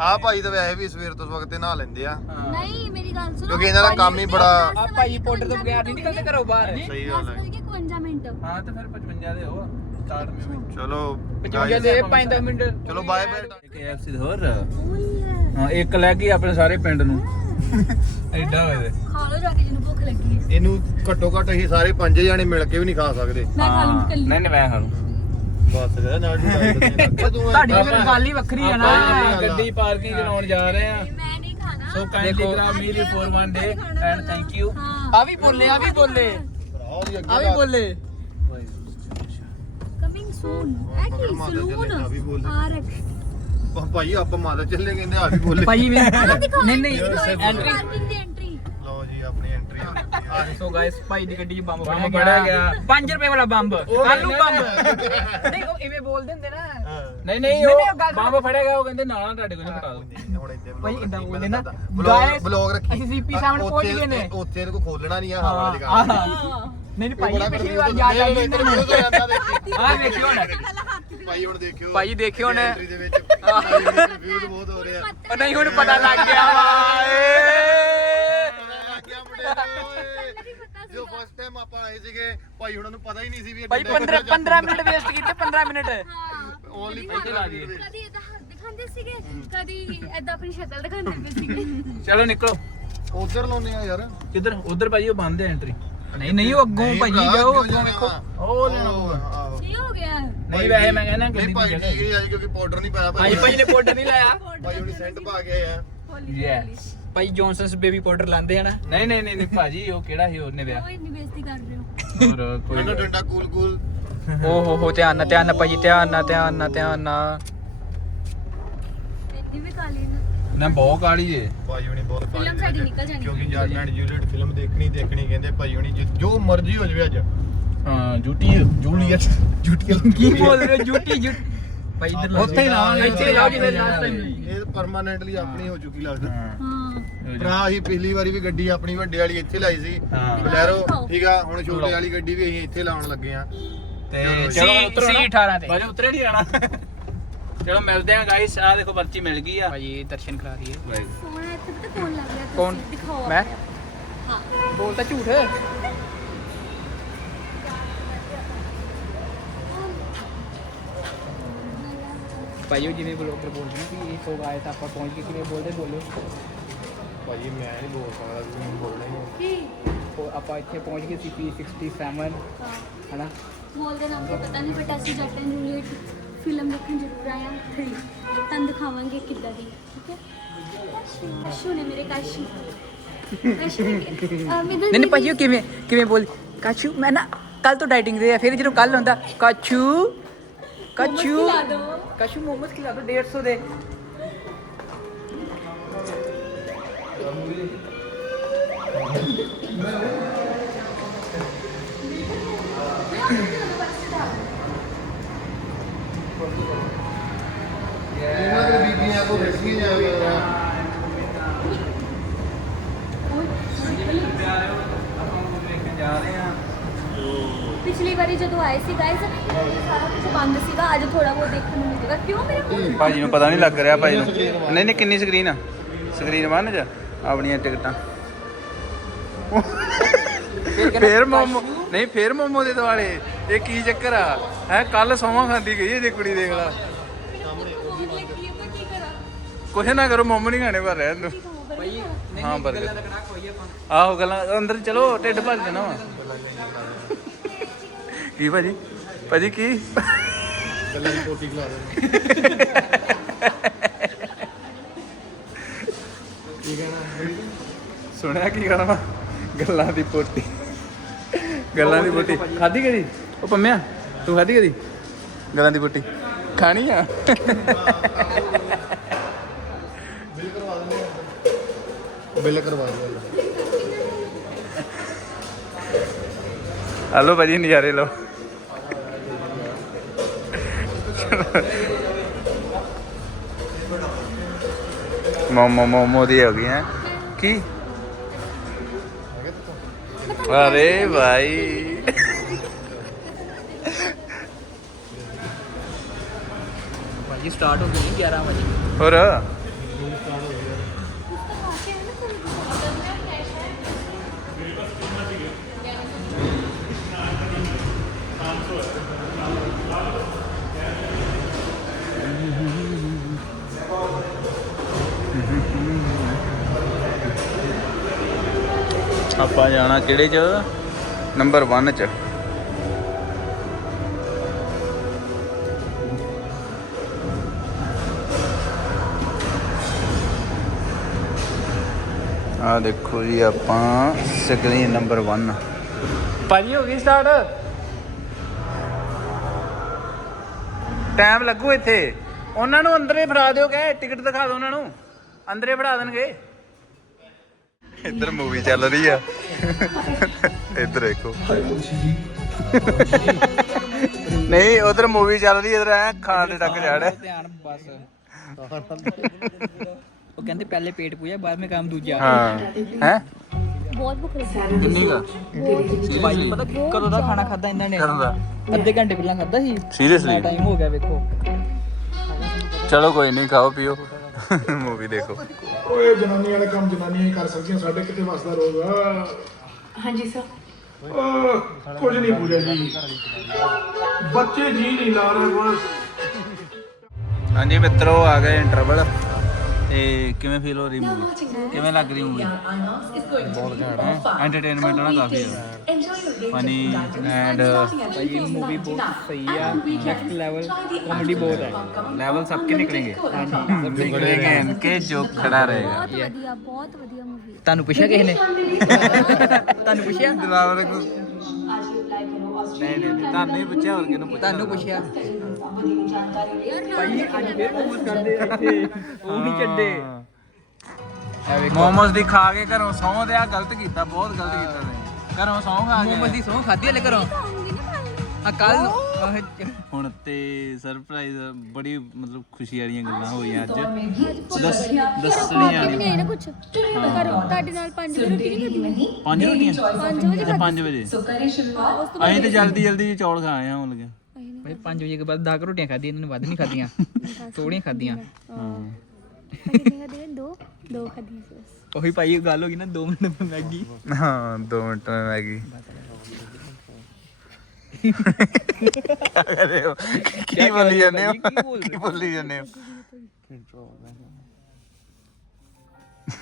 ਆਹ ਭਾਈ ਤਾਂ ਵੈਸੇ ਵੀ ਸਵੇਰ ਤੋਂ ਵਕਤ ਨਹਾ ਲੈਂਦੇ ਆ। ਨਹੀਂ ਮੇਰੀ ਗੱਲ ਸੁਣੋ ਕਿਉਂਕਿ ਇਹਨਾਂ ਦਾ ਕੰਮ ਹੀ ਬੜਾ- ਆ ਭਾਈ ਪਾਊਡਰ ਤੋਂ ਬਗੈਰ ਨਹੀਂ ਨਿਕਲਦੇ ਘਰੋਂ ਬਾਹਰ। ਸਹੀ ਗੱਲ ਹੈ। 51 ਮਿੰਟ ਹਾਂ ਤੇ ਫਿਰ 55 ਦੇ ਹੋ। ਸਟਾਰਟ ਮੇ ਚਲੋ 55 ਦੇ 5-10 ਮਿੰਟ। ਚਲੋ ਬਾਏ ਬਾਏ KFC ਹੋਰ? ਹਾਂ ਇੱਕ ਲੈ ਗਈ ਆਪਣੇ ਸਾਰੇ ਪਿੰਡ ਨੂੰ। ਐਡਾ ਹੋਏ ਦੇ ਖਾ ਲਓ ਜਾ ਕੇ ਜਿਹਨੂੰ ਭੁੱਖ ਲੱਗੀ ਹੈ। ਇਹਨੂੰ ਘੱਟੋ ਘੱਟ ਅਸੀਂ ਸਾਰੇ ਪੰਜ ਜਾਣੇ ਮਿਲ ਕੇ ਵੀ ਨਹੀਂ ਖਾ ਸਕਦੇ। ਮੈਂ ਖਾ ਲੂੰ ਕੱਲੀ। ਨਹੀਂ ਨਹੀਂ ਮੈਂ ਖਾ ਲੂੰ। ਬਸ ਕਰ ਨਾਲ ਤੁਹਾਡੀ ਤਾਂ ਫਿਰ ਗੱਲ ਹੀ ਵੱਖਰੀ ਆ ਨਾ। ਆਪਾਂ ਗੱਡੀ ਪਾਰਕਿੰਗ ਕਰਾਉਣ ਜਾ ਰਹੇ ਆ। ਮੈਂ ਨਹੀਂ ਖਾਣਾ। So kindly grant me for one day and thank you ਹਾਂ ਆ ਵੀ ਬੋਲੇ ਆ ਵੀ ਬੋਲੇ। ਆ ਵੀ ਬੋਲੇ। ਸੂਨ ਕੀ ਸਲੂਨ? ਰੱਖ। ਭਾਈ ਆਪਾਂ ਮਾਤਾ ਚੱਲੇ ਕਹਿੰਦੇ ਆ ਵੀ ਬੋਲੇ ਦਿਖਾਓ ਨਹੀਂ ਨਹੀਂ ਐਂਟਰੀ ਲਓ ਜੀ ਆਪਣੀ ਐਂਟਰੀ ਆ। ਸੋ ਗਾਇਸ ਭਾਈ ਦੀ ਗੱਡੀ 'ਚ ਬੰਬ ਬੰਬ ਫੜਿਆ ਗਿਆ। ਗਿਆ। 5 ਰੁਪਏ ਵਾਲਾ ਬੰਬ। ਆਲੂ ਬੰਬ। ਨਹੀਂ ਉਹ ਇਵੇਂ ਬੋਲ ਦਿੰਦੇ ਨਾ। ਨਹੀਂ ਨਹੀਂ ਉਹ ਬੰਬ ਫੜਿਆ ਗਿਆ ਉਹ ਕਹਿੰਦੇ ਨਾਲ ਤੁਹਾਡੇ ਕੋਲ ਨਹੀਂ ਫਟਾ ਦੋ ਹੁਣ ਇੱਥੇ ਭਾਈ ਰੱਖੀ, ਬੋਲਦੇ ਨਾ। vlog ਰੱਖੀ। ਅਸੀਂ CP ਸਾਹਮਣੇ ਪਹੁੰਚ ਗਏ ਨੇ। ਉੱਥੇ ਇਹਦੇ ਕੋ ਖੋਲਣਾ ਨਹੀਂ ਆ ਹਵਾ ਦੀ ਆਹ ਗੱਲ ਨਹੀਂ ਨਹੀਂ ਇਹ ਭਾਈ ਬੜਾ ਪਿਛਲੀ confuse ਵਾਰ ਹੋ ਯਾਦ ਜਾਂਦਾ। ਆਈ ਨਹੀਂ, ਇੱਧਰ ਨਹੀਂ, confuse ਹੋ ਜਾਂਦਾ, ਦੇਖੀ। ਆਹ ਵੇਖਿਓ ਹੁਣ। ਭਾਈ ਹੁਣ ਦੇਖਿਓ। ਭਾਈ ਦੇਖਿਓ ਹੁਣ। entry ਦੇ ਵਿੱਚ confuse ਬਹੁਤ ਹੋ ਰਿਹਾ। ਉਹ ਨਹੀਂ ਹੁਣ ਪਤਾ ਲੱਗ ਗਿਆ। ਵਾ ਏ ਪਤਾ ਲੱਗ ਗਿਆ ਮੁੰਡੇ ਨੂੰ ਓਏ। ਜੋ ਫਸਟ ਟਾਈਮ ਆਪਾਂ ਆਏ ਸੀਗੇ ਭਾਈ ਉਹਨਾਂ ਨੂੰ ਪਤਾ ਹੀ ਨਹੀਂ ਸੀ ਵੀ ਇਹ ਭਾਈ ਡੰਡਾ 15 ਕਿੱਥੇ 15 ਮਿੰਟ ਵੇਸਟ ਕੀਤੇ 15 ਮਿੰਟ। ਓਨਲੀ ਪੈਸੇ ਲਾ ਦਿਏ। ਕਦੀ ਇਦਾਂ ਹੱਥ ਦਿਖਾਉਂਦੇ ਸੀਗੇ ਕਦੀ ਇਦਾਂ ਆਪਣੀ ਸ਼ਕਲ ਦਿਖਾਉਂਦੇ ਪਏ ਸੀਗੇ। ਚਲੋ ਨਿਕਲੋ। ਉਧਰ ਲਾਉਨੇ ਆ ਯਾਰ। ਕਿੱਧਰ? ਉਧਰ ਭਾਜੀ ਉਹ ਬੰਦ ਹੈ ਐਂਟਰੀ ਨਹੀਂ ਨਹੀਂ ਉਹ ਅੱਗੋਂ ਭਾਈ ਜਾਓ ਅੱਗੋਂ ਵੇਖੋ ਉਹ ਲੈਣਾ ਪਊਗਾ ਆਹੋ। ਕੀ ਹੋ ਗਿਆ ਨਹੀਂ ਵੈਸੇ ਮੈਂ ਕਹਿੰਦਾ ਨਹੀਂ ਗੱਡੀ ਭਾਈ ਦੀ ਠੀਕ ਜਗ੍ਹਾ ਹੈ ਜੀ ਕਿਉਂਕਿ ਪਾਊਡਰ ਨਹੀਂ ਪਾਇਆ ਭਾਈ ਭਾਈ ਨੇ ਪਾਊਡਰ ਨਹੀਂ ਲਾਇਆ ਭਾਈ ਉਹਨੇ ਸੈਂਟ ਪਾ ਕੇ ਆਏ ਆ ਯੈਸ ਭਾਈ ਜੌਨਸਨਸ ਬੇਬੀ ਪਾਊਡਰ ਲਾਉਂਦੇ ਆ ਨਾ ਨਹੀਂ ਨਹੀਂ ਨਹੀਂ ਨਹੀਂ ਭਾਜੀ ਉਹ ਕਿਹੜਾ ਸੀ ਉਹਨੇ ਵਿਆਹ ਉਹ ਇੰਨੀ ਬੇਇੱਜ਼ਤੀ ਕਰ ਰਹੇ ਹੋ ਹੋਰ ਕੋਈ ਠੰਡਾ ਠੰਡਾ ਕੂਲ ਕੂਲ ਓ ਹੋ ਹੋ ਧਿਆਨ ਨਾਲ ਧਿਆਨ ਨਾਲ ਭਾਜੀ ਧਿਆਨ ਨਾਲ ਧਿਆਨ ਨਾਲ ਧਿਆਨ ਨਾਲ ਇੰਨੀ ਵੀ ਕਾਲੀ ਨਾ ਨਾ ਬਹੁਤ ਕਾਲੀ ਏ। ਭਾਈ ਹੁਣੀ ਬਹੁਤ ਫਿਲਮ ਕਾਹਲੀ ਸਾਡੀ ਦੇ ਨਿਕਲ ਜਾਣੀ। ਕਿਉਂਕਿ ਜੱਟ ਐਂਡ ਜੂਲੀਅਟ ਫਿਲਮ ਦੇਖਣੀ ਦੇਖਣੀ ਕਹਿੰਦੇ ਭਾਈ ਹੁਣੀ ਜਿ- ਮਰਜ਼ੀ ਹੋ ਜਾਵੇ ਅੱਜ। ਹਾਂ ਜੂਟੀ ਜੂਲੀਅਟ ਜੂਟੀ ਕੀ ਬੋਲ ਰਹੇ ਝੂਠ ਭਾਈ ਇੱਧਰ ਲਾ ਉੱਥੇ ਹੀ ਲਾਵਾਂਗੇ। ਇੱਥੇ ਜਾਓ ਜਿਵੇਂ ਲਾਸਟ ਟਾਈਮ ਇਹ ਪਰਮਾਨੈਂਟਲੀ ਆਪਣੀ ਹੋ ਚੁੱਕੀ ਲੱਗਦਾ। ਹਾਂ। ਭਰਾ ਹੀ ਪਿਛਲੀ ਵਾਰੀ ਵੀ ਗੱਡੀ ਆਪਣੀ ਵੱਡੇ ਵਾਲੀ ਇੱਥੇ ਲਾਈ ਸੀ। ਬਲੈਰੋ ਠੀਕ ਆ ਹੁਣ ਛੋਟੇ ਵਾਲੀ ਗੱਡੀ ਵੀ ਅਸੀਂ ਇੱਥੇ ਲਾਉਣ ਲੱਗੇ ਆ ਤੇ ਚਲੋ ਉਤਰੋ ਸੀ ਨਾ। 18 ਤੇ। ਭਾਜੀ ਉਤਰੇ ਨਹੀਂ ਆਣਾ ਚਲੋ ਮਿਲਦੇ ਆ ਗਾਇਸ ਆ ਦੇਖੋ ਪਰਚੀ ਮਿਲ ਗਈ ਆ ਭਾਜੀ ਦਰਸ਼ਨ ਕਰਾ ਰਹੀ ਹੈ ਸੋਹਣਾ ਇੱਥੇ ਪਤਾ ਕੌਣ ਲੱਗ ਰਿਹਾ ਕੌਣ? ਤੁਸੀਂ ਦਿਖਾਓ ਮੈਂ? ਆਪਣੇ ਆਪ। ਹਾਂ ਬੋਲ ਤਾਂ ਝੂਠ ਭਾਈ ਉਹ ਜਿਵੇਂ ਬਲੌਗਰ ਬੋਲਦੇ ਨੇ ਕਿ ਇਹ ਸੋ ਆਏ ਤਾਂ ਆਪਾਂ ਪਹੁੰਚ ਕੇ ਕਿਵੇਂ ਬੋਲਦੇ ਬੋਲੋ ਭਾਜੀ ਮੈਂ ਨਹੀਂ ਬੋਲ ਸਕਦਾ ਤੁਸੀਂ ਬੋਲਣਾ ਹੀ ਕੀ ਉਹ ਆਪਾਂ ਇੱਥੇ ਪਹੁੰਚ ਗਏ ਸੀ P67 ਹਾਂ ਹਨਾ ਬੋਲਦੇ ਨਾ ਮੁझे ਪਤਾ ਨਹੀਂ ਬਟ ਅਸੀਂ ਜੱਟ ਐਂਡ ਜੂਲੀਅਟ ਫਿਲਮ ਦੇਖਣ ਜ਼ਰੂਰ ਹਾਂ 3 ਤੁਹਾਨੂੰ ਦਿਖਾਵਾਂਗੇ ਕਿੱਦਾਂ ਦੀ ਠੀਕ ਹੈ? ਕਾਸ਼ੀ ਕਾਸ਼ੀ ਨੇ ਮੇਰੇ ਕਾਸ਼ੀ। ਕਾਸ਼ੀ ਨੇ ਅਹ, ਮਿਦਲ ਨਹੀਂ ਨਹੀਂ ਭਾਈ ਉਹ ਕਿਵੇਂ ਕਿਵੇਂ ਬੋਲ ਕਾਚੂ ਮੈਂ ਨਾ ਕੱਲ ਤੋਂ ਡਾਈਟਿੰਗ ਤੇ ਆ ਫਿਰ ਜਦੋਂ ਕੱਲ ਹੁੰਦਾ ਖਿਲਾ ਦਿਓ। ਕਾਚੂ ਮੋਮੋਸ ਖਿਲਾ ਦੋ 150 ਦੇ। ਇਹਨਾਂ ਜਾਵੇ ਪਿਛਲੀ ਵਾਰੀ ਜਦੋਂ ਆਏ ਸੀ ਗਾਇਸ ਸਾਰਾ ਕੁਝ ਬੰਦ ਸੀਗਾ ਅੱਜ ਥੋੜਾ ਬਹੁਤ ਦੇਖਣ ਨੂੰ ਮਿਲੇਗਾ। ਕਿਉਂ ਮੇਰੇ ਭਾਜੀ ਨੂੰ ਪਤਾ ਨਹੀਂ ਲੱਗ ਰਿਹਾ ਭਾਜੀ ਨੂੰ। ਨਹੀਂ ਨਹੀਂ ਕਿੰਨੀ ਸਕਰੀਨ ਆ? ਸਕਰੀਨ ਬੰਨ ਜਾ ਆਪਣੀਆਂ ਟਿਕਟਾਂ। ਫੇਰ ਮੋਮੋ ਨਹੀਂ ਫੇਰ ਮੋਮੋ ਦੇ ਦੁਆਲੇ ਇਹ ਕੀ ਚੱਕਰ ਆ? ਹੈ ਕੱਲ ਸੌਵਾਂ ਖਾਂਦੀ ਗਈ ਕੁੜੀ ਦੇਖ ਲਾ। ਕੁਛ ਨਾ ਕਰੋ ਮੋਮੋ ਨਹੀਂ ਖਾਣੇ ਪਰ ਰਹਿਣ ਦੋ। ਹਾਂ ਬਰਗਰ ਆਹੋ ਗੱਲਾਂ ਅੰਦਰ ਚਲੋ ਢਿੱਡ ਭਰ ਜਾਣਾ ਵਾ। ਕੀ ਭਾਜੀ? ਭਾਜੀ ਕੀ? ਗੱਲਾਂ ਦੀ ਕੋਟੀ ਖਿਲਾ ਦੇ ਸੁਣਿਆ ਕੀ ਕਹਿਣਾ ਵਾ? ਗੱਲਾਂ ਦੀ ਪੋਟੀ ਗੱਲਾਂ ਦੀ ਪੋਟੀ ਖਾਧੀ ਕਦੀ? ਉਹ ਪੰਮਿਆ ਤੂੰ ਖਾਧੀ ਕਦੀ? ਗੱਲਾਂ ਦੀ ਪੋਟੀ ਖਾਣੀ ਆ? ਬਿੱਲ ਕਰਵਾ ਦੇ ਹਲੋ ਭਾਜੀ ਨਜ਼ਾਰੇ ਲਓ ਮੋਮੋ ਮੋਮੋ ਦੀ ਹੋ ਗਈ ਹੈ ਕੀ ਅਰੇ ਭਾਈ ਭਾਜੀ ਸਟਾਰਟ ਹੋ ਗਈ 11 ਵਜੇ ਹੋਰ ਆਪਾਂ ਜਾਣਾ ਕਿਹੜੇ ਚ? ਨੰਬਰ 1 ਚ। ਆ ਦੇਖੋ ਜੀ ਆਪਾਂ ਸਕਰੀਨ ਨੰਬਰ 1 ਭਾਜੀ, ਹੋ ਗਈ ਸਟਾਰਟ ਟਾਈਮ ਲੱਗੂ ਇੱਥੇ। ਉਹਨਾਂ ਨੂੰ ਅੰਦਰੇ ਫੜਾ ਦਿਓ, ਕਹੇ ਟਿਕਟ ਦਿਖਾ ਦਿਓ ਉਹਨਾਂ ਨੂੰ। ਅੰਦਰੇ ਫੜਾ ਦੇਣਗੇ। ਇੱਧਰ ਮੂਵੀ ਚੱਲ ਰਹੀ ਆ। ਇੱਧਰ ਦੇਖੋ। ਨਹੀਂ ਉਧਰ ਮੂਵੀ ਚੱਲ ਰਹੀ ਇਧਰ ਐ ਖਾਣ ਦੇ ਟੱਕ ਜਾੜ ਧਿਆਨ ਬਸ। ਉਹ ਕਹਿੰਦੇ ਪਹਿਲੇ ਪੇਟ ਪੂਜਾ ਬਾਅਦ ਮੇਂ ਕੰਮ ਦੂਜਾ। ਹਾਂ। ਹੈ? ਬਹੁਤ ਭੁੱਖ ਲੱਗੀ। ਕਿੰਨੀ ਦਾ ਭਾਈ ਪਤਾ ਕਦੋਂ ਦਾ ਖਾਣਾ ਖਾਦਾ ਇਹਨਾਂ ਨੇ? ਕਰਨ ਦਾ? ਅੱਧੇ ਘੰਟੇ ਪਹਿਲਾਂ ਖਾਦਾ ਸੀ। ਸੀਰੀਅਸਲੀ ਟਾਈਮ ਹੋ ਗਿਆ ਵੇਖੋ। ਚਲੋ ਕੋਈ ਨਹੀਂ ਖਾਓ ਪੀਓ। [LAUGHS] ਮੂਵੀ ਦੇਖੋ। ਓਏ ਜਨਾਨੀ ਵਾਲੇ ਕੰਮ ਜਨਾਨੀਆਂ ਹੀ ਕਰ ਸਕਦੀਆਂ ਸਾਡੇ ਕਿਤੇ ਵਸਦਾ ਰੋਗ ਆ। ਹਾਂਜੀ ਸਰ ਕੁਝ ਨਹੀਂ ਬੋਲਿਆ ਜੀ। ਬੱਚੇ ਜੀ ਨਹੀਂ ਲਾ ਰਹੇ ਬਸ। ਹਾਂਜੀ ਮਿੱਤਰੋ ਆ ਗਏ ਇੰਟਰਵਲ ਤੇ ਕਿਵੇਂ ਫੀਲ ਹੋ ਰਹੀ ਮੂਵੀ ਕਿਵੇਂ ਲੱਗ ਰਹੀ ਮੂਵੀ ਬਹੁਤ ਘੈਂਟ ਐਂਟਰਟੇਨਮੈਂਟ ਨਾਲ ਕਾਫੀ ਹੈ। ਫਨੀ ਐਂਡ ਭਾਈ ਮੂਵੀ ਬਹੁਤ ਸਹੀ ਆ। ਨੈਕਸਟ ਲੈਵਲ ਕਾਮੇਡੀ ਬਹੁਤ ਹੈ। ਲੈਵਲ ਸਭ ਕੇ ਨਿਕਲेंगे ਸਭ ਨਿਕਲेंगे ਇਨਕੇ ਜੋ ਖੜਾ ਰਹੇਗਾ ਵਧੀਆ ਬਹੁਤ ਵਧੀਆ ਮੂਵੀ ਤੁਹਾਨੂੰ ਪੁੱਛਿਆ ਕਿਸੇ ਨੇ ਤੁਹਾਨੂੰ ਪੁੱਛਿਆ ਦਿਲਾਵਰ ਕੋ ਨਹੀਂ ਨਹੀਂ ਨਹੀਂ ਤੁਹਾਨੂੰ ਹੀ ਪੁੱਛਿਆ ਹੋਰ ਕਿਹਨੂੰ ਪੁੱਛਿਆ? ਤੁਹਾਨੂੰ ਪੁੱਛਿਆ। ਭਾਈ ਅੱਜ ਫੇਰ ਮੋਮੋਸ ਕਰਦੇ ਆ ਇੱਥੇ। ਉਹ ਨਹੀਂ ਛੱਡੇ। ਐ ਵੇਖੋ। ਮੋਮੋਸ ਦੀ ਖਾ ਕੇ ਘਰੋਂ ਸੌਂ ਦਿਆ ਗਲਤ ਕੀਤਾ ਬਹੁਤ ਗਲਤ ਕੀਤਾ ਨੇ ਘਰੋਂ ਸੌਂ ਖਾ ਮੋਮੋਸ ਕੇ ਦੀ ਸੌਂ ਖਾਧੀ ਹਲੇ ਕਰੋ ਕੱਲ ਹੁਣ ਤੇ ਸਰਪ੍ਰਾਈਜ਼ ਬੜੀ ਮਤਲਬ ਖੁਸ਼ੀ ਵਾਲੀਆਂ ਗੱਲਾਂ ਹੋਈਆਂ ਅੱਜ ਦੱਸ ਦੱਸਣੀਆਂ ਨਹੀਂ ਹੈ ਨਾ ਕੁਝ ਕਰੋ ਤੁਹਾਡੇ ਨਾਲ 5 ਵਜੇ ਰੋਟੀ ਨਹੀਂ ਖਾਦੀ 5 ਰੋਟੀਆਂ 5 ਵਜੇ ਅੱਛਾ 5 ਵਜੇ ਸੋ ਕਰੇ ਸ਼ੁਰੂਆਤ ਅਸੀਂ ਤੇ ਜਲਦੀ ਜਲਦੀ ਚੌਲ ਖਾਏ ਆ ਹੁਣ ਲਗੇ ਮੈਂ 5 ਵਜੇ ਕੇ ਬਾਅਦ 10 ਰੋਟੀਆਂ ਖਾਦੀਆਂ ਇਹਨਾਂ ਨੇ ਵੱਧ ਨਹੀਂ ਖਾਦੀਆਂ ਥੋੜੀਆਂ ਖਾਦੀਆਂ ਹਾਂ ਦੋ ਦੋ ਖਾਦੀਆਂ ਉਹੀ ਭਾਈ ਗੱਲ ਹੋ ਗਈ ਨਾ 2 ਮਿੰਟ ਮੈਗੀ ਹਾਂ 2 ਮਿੰਟ ਮੈਗੀ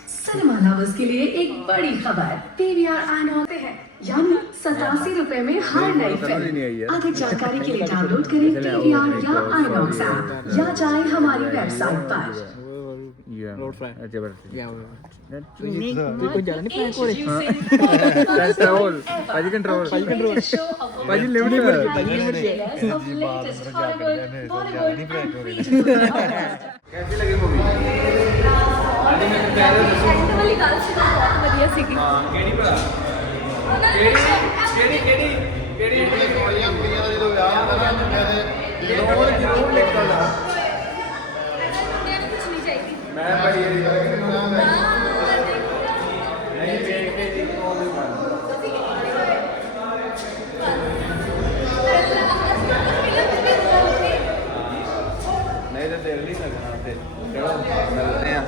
सिनेमा लवर्स के लिए एक बड़ी खबर। पीवीआर आने होते हैं। यानी सतासी रुपए में हर नई फ़िल्म अधिक जानकारी के लिए [LAUGHS] डाउनलोड करें [LAUGHS] पीवीआर या [LAUGHS] आईनॉक्स ऐप या जाएँ हमारी वेबसाइट पर। Yeah. Lord Fry. Uh, Jabardasthi. Yeah. Then Puneet Kumar. कोई जाना नहीं प्लान कोरे. That's travel. पाजी can travel. पाजी can travel. पाजी लेवल ही पर. पाजी लेवल ही. जी बात पर क्या कर रहे हैं? जाना नहीं प्लान कोरे. कैसी लगी मूवी? सेकंड वाली गाल से बहुत बढ़िया सीखी. केडी पर. KD KD KD KD Korea Korea ਦਾ ਜਦੋਂ ਵਿਆਹ ਹੁੰਦਾ ਨਾ ਕਹਿੰਦੇ ਜਦੋਂ ਮੈਂ ਭਾਈ ਇਹ ਨਹੀਂ ਵੇਖ ਕੇ ਜੀ ਕੋਲ ਦੇ ਨਹੀਂ ਤਾਂ ਦਿਲ ਨਹੀਂ ਲੱਗਣਾ ਤੇ ਚਲੋ, ਮਿਲਦੇ ਆ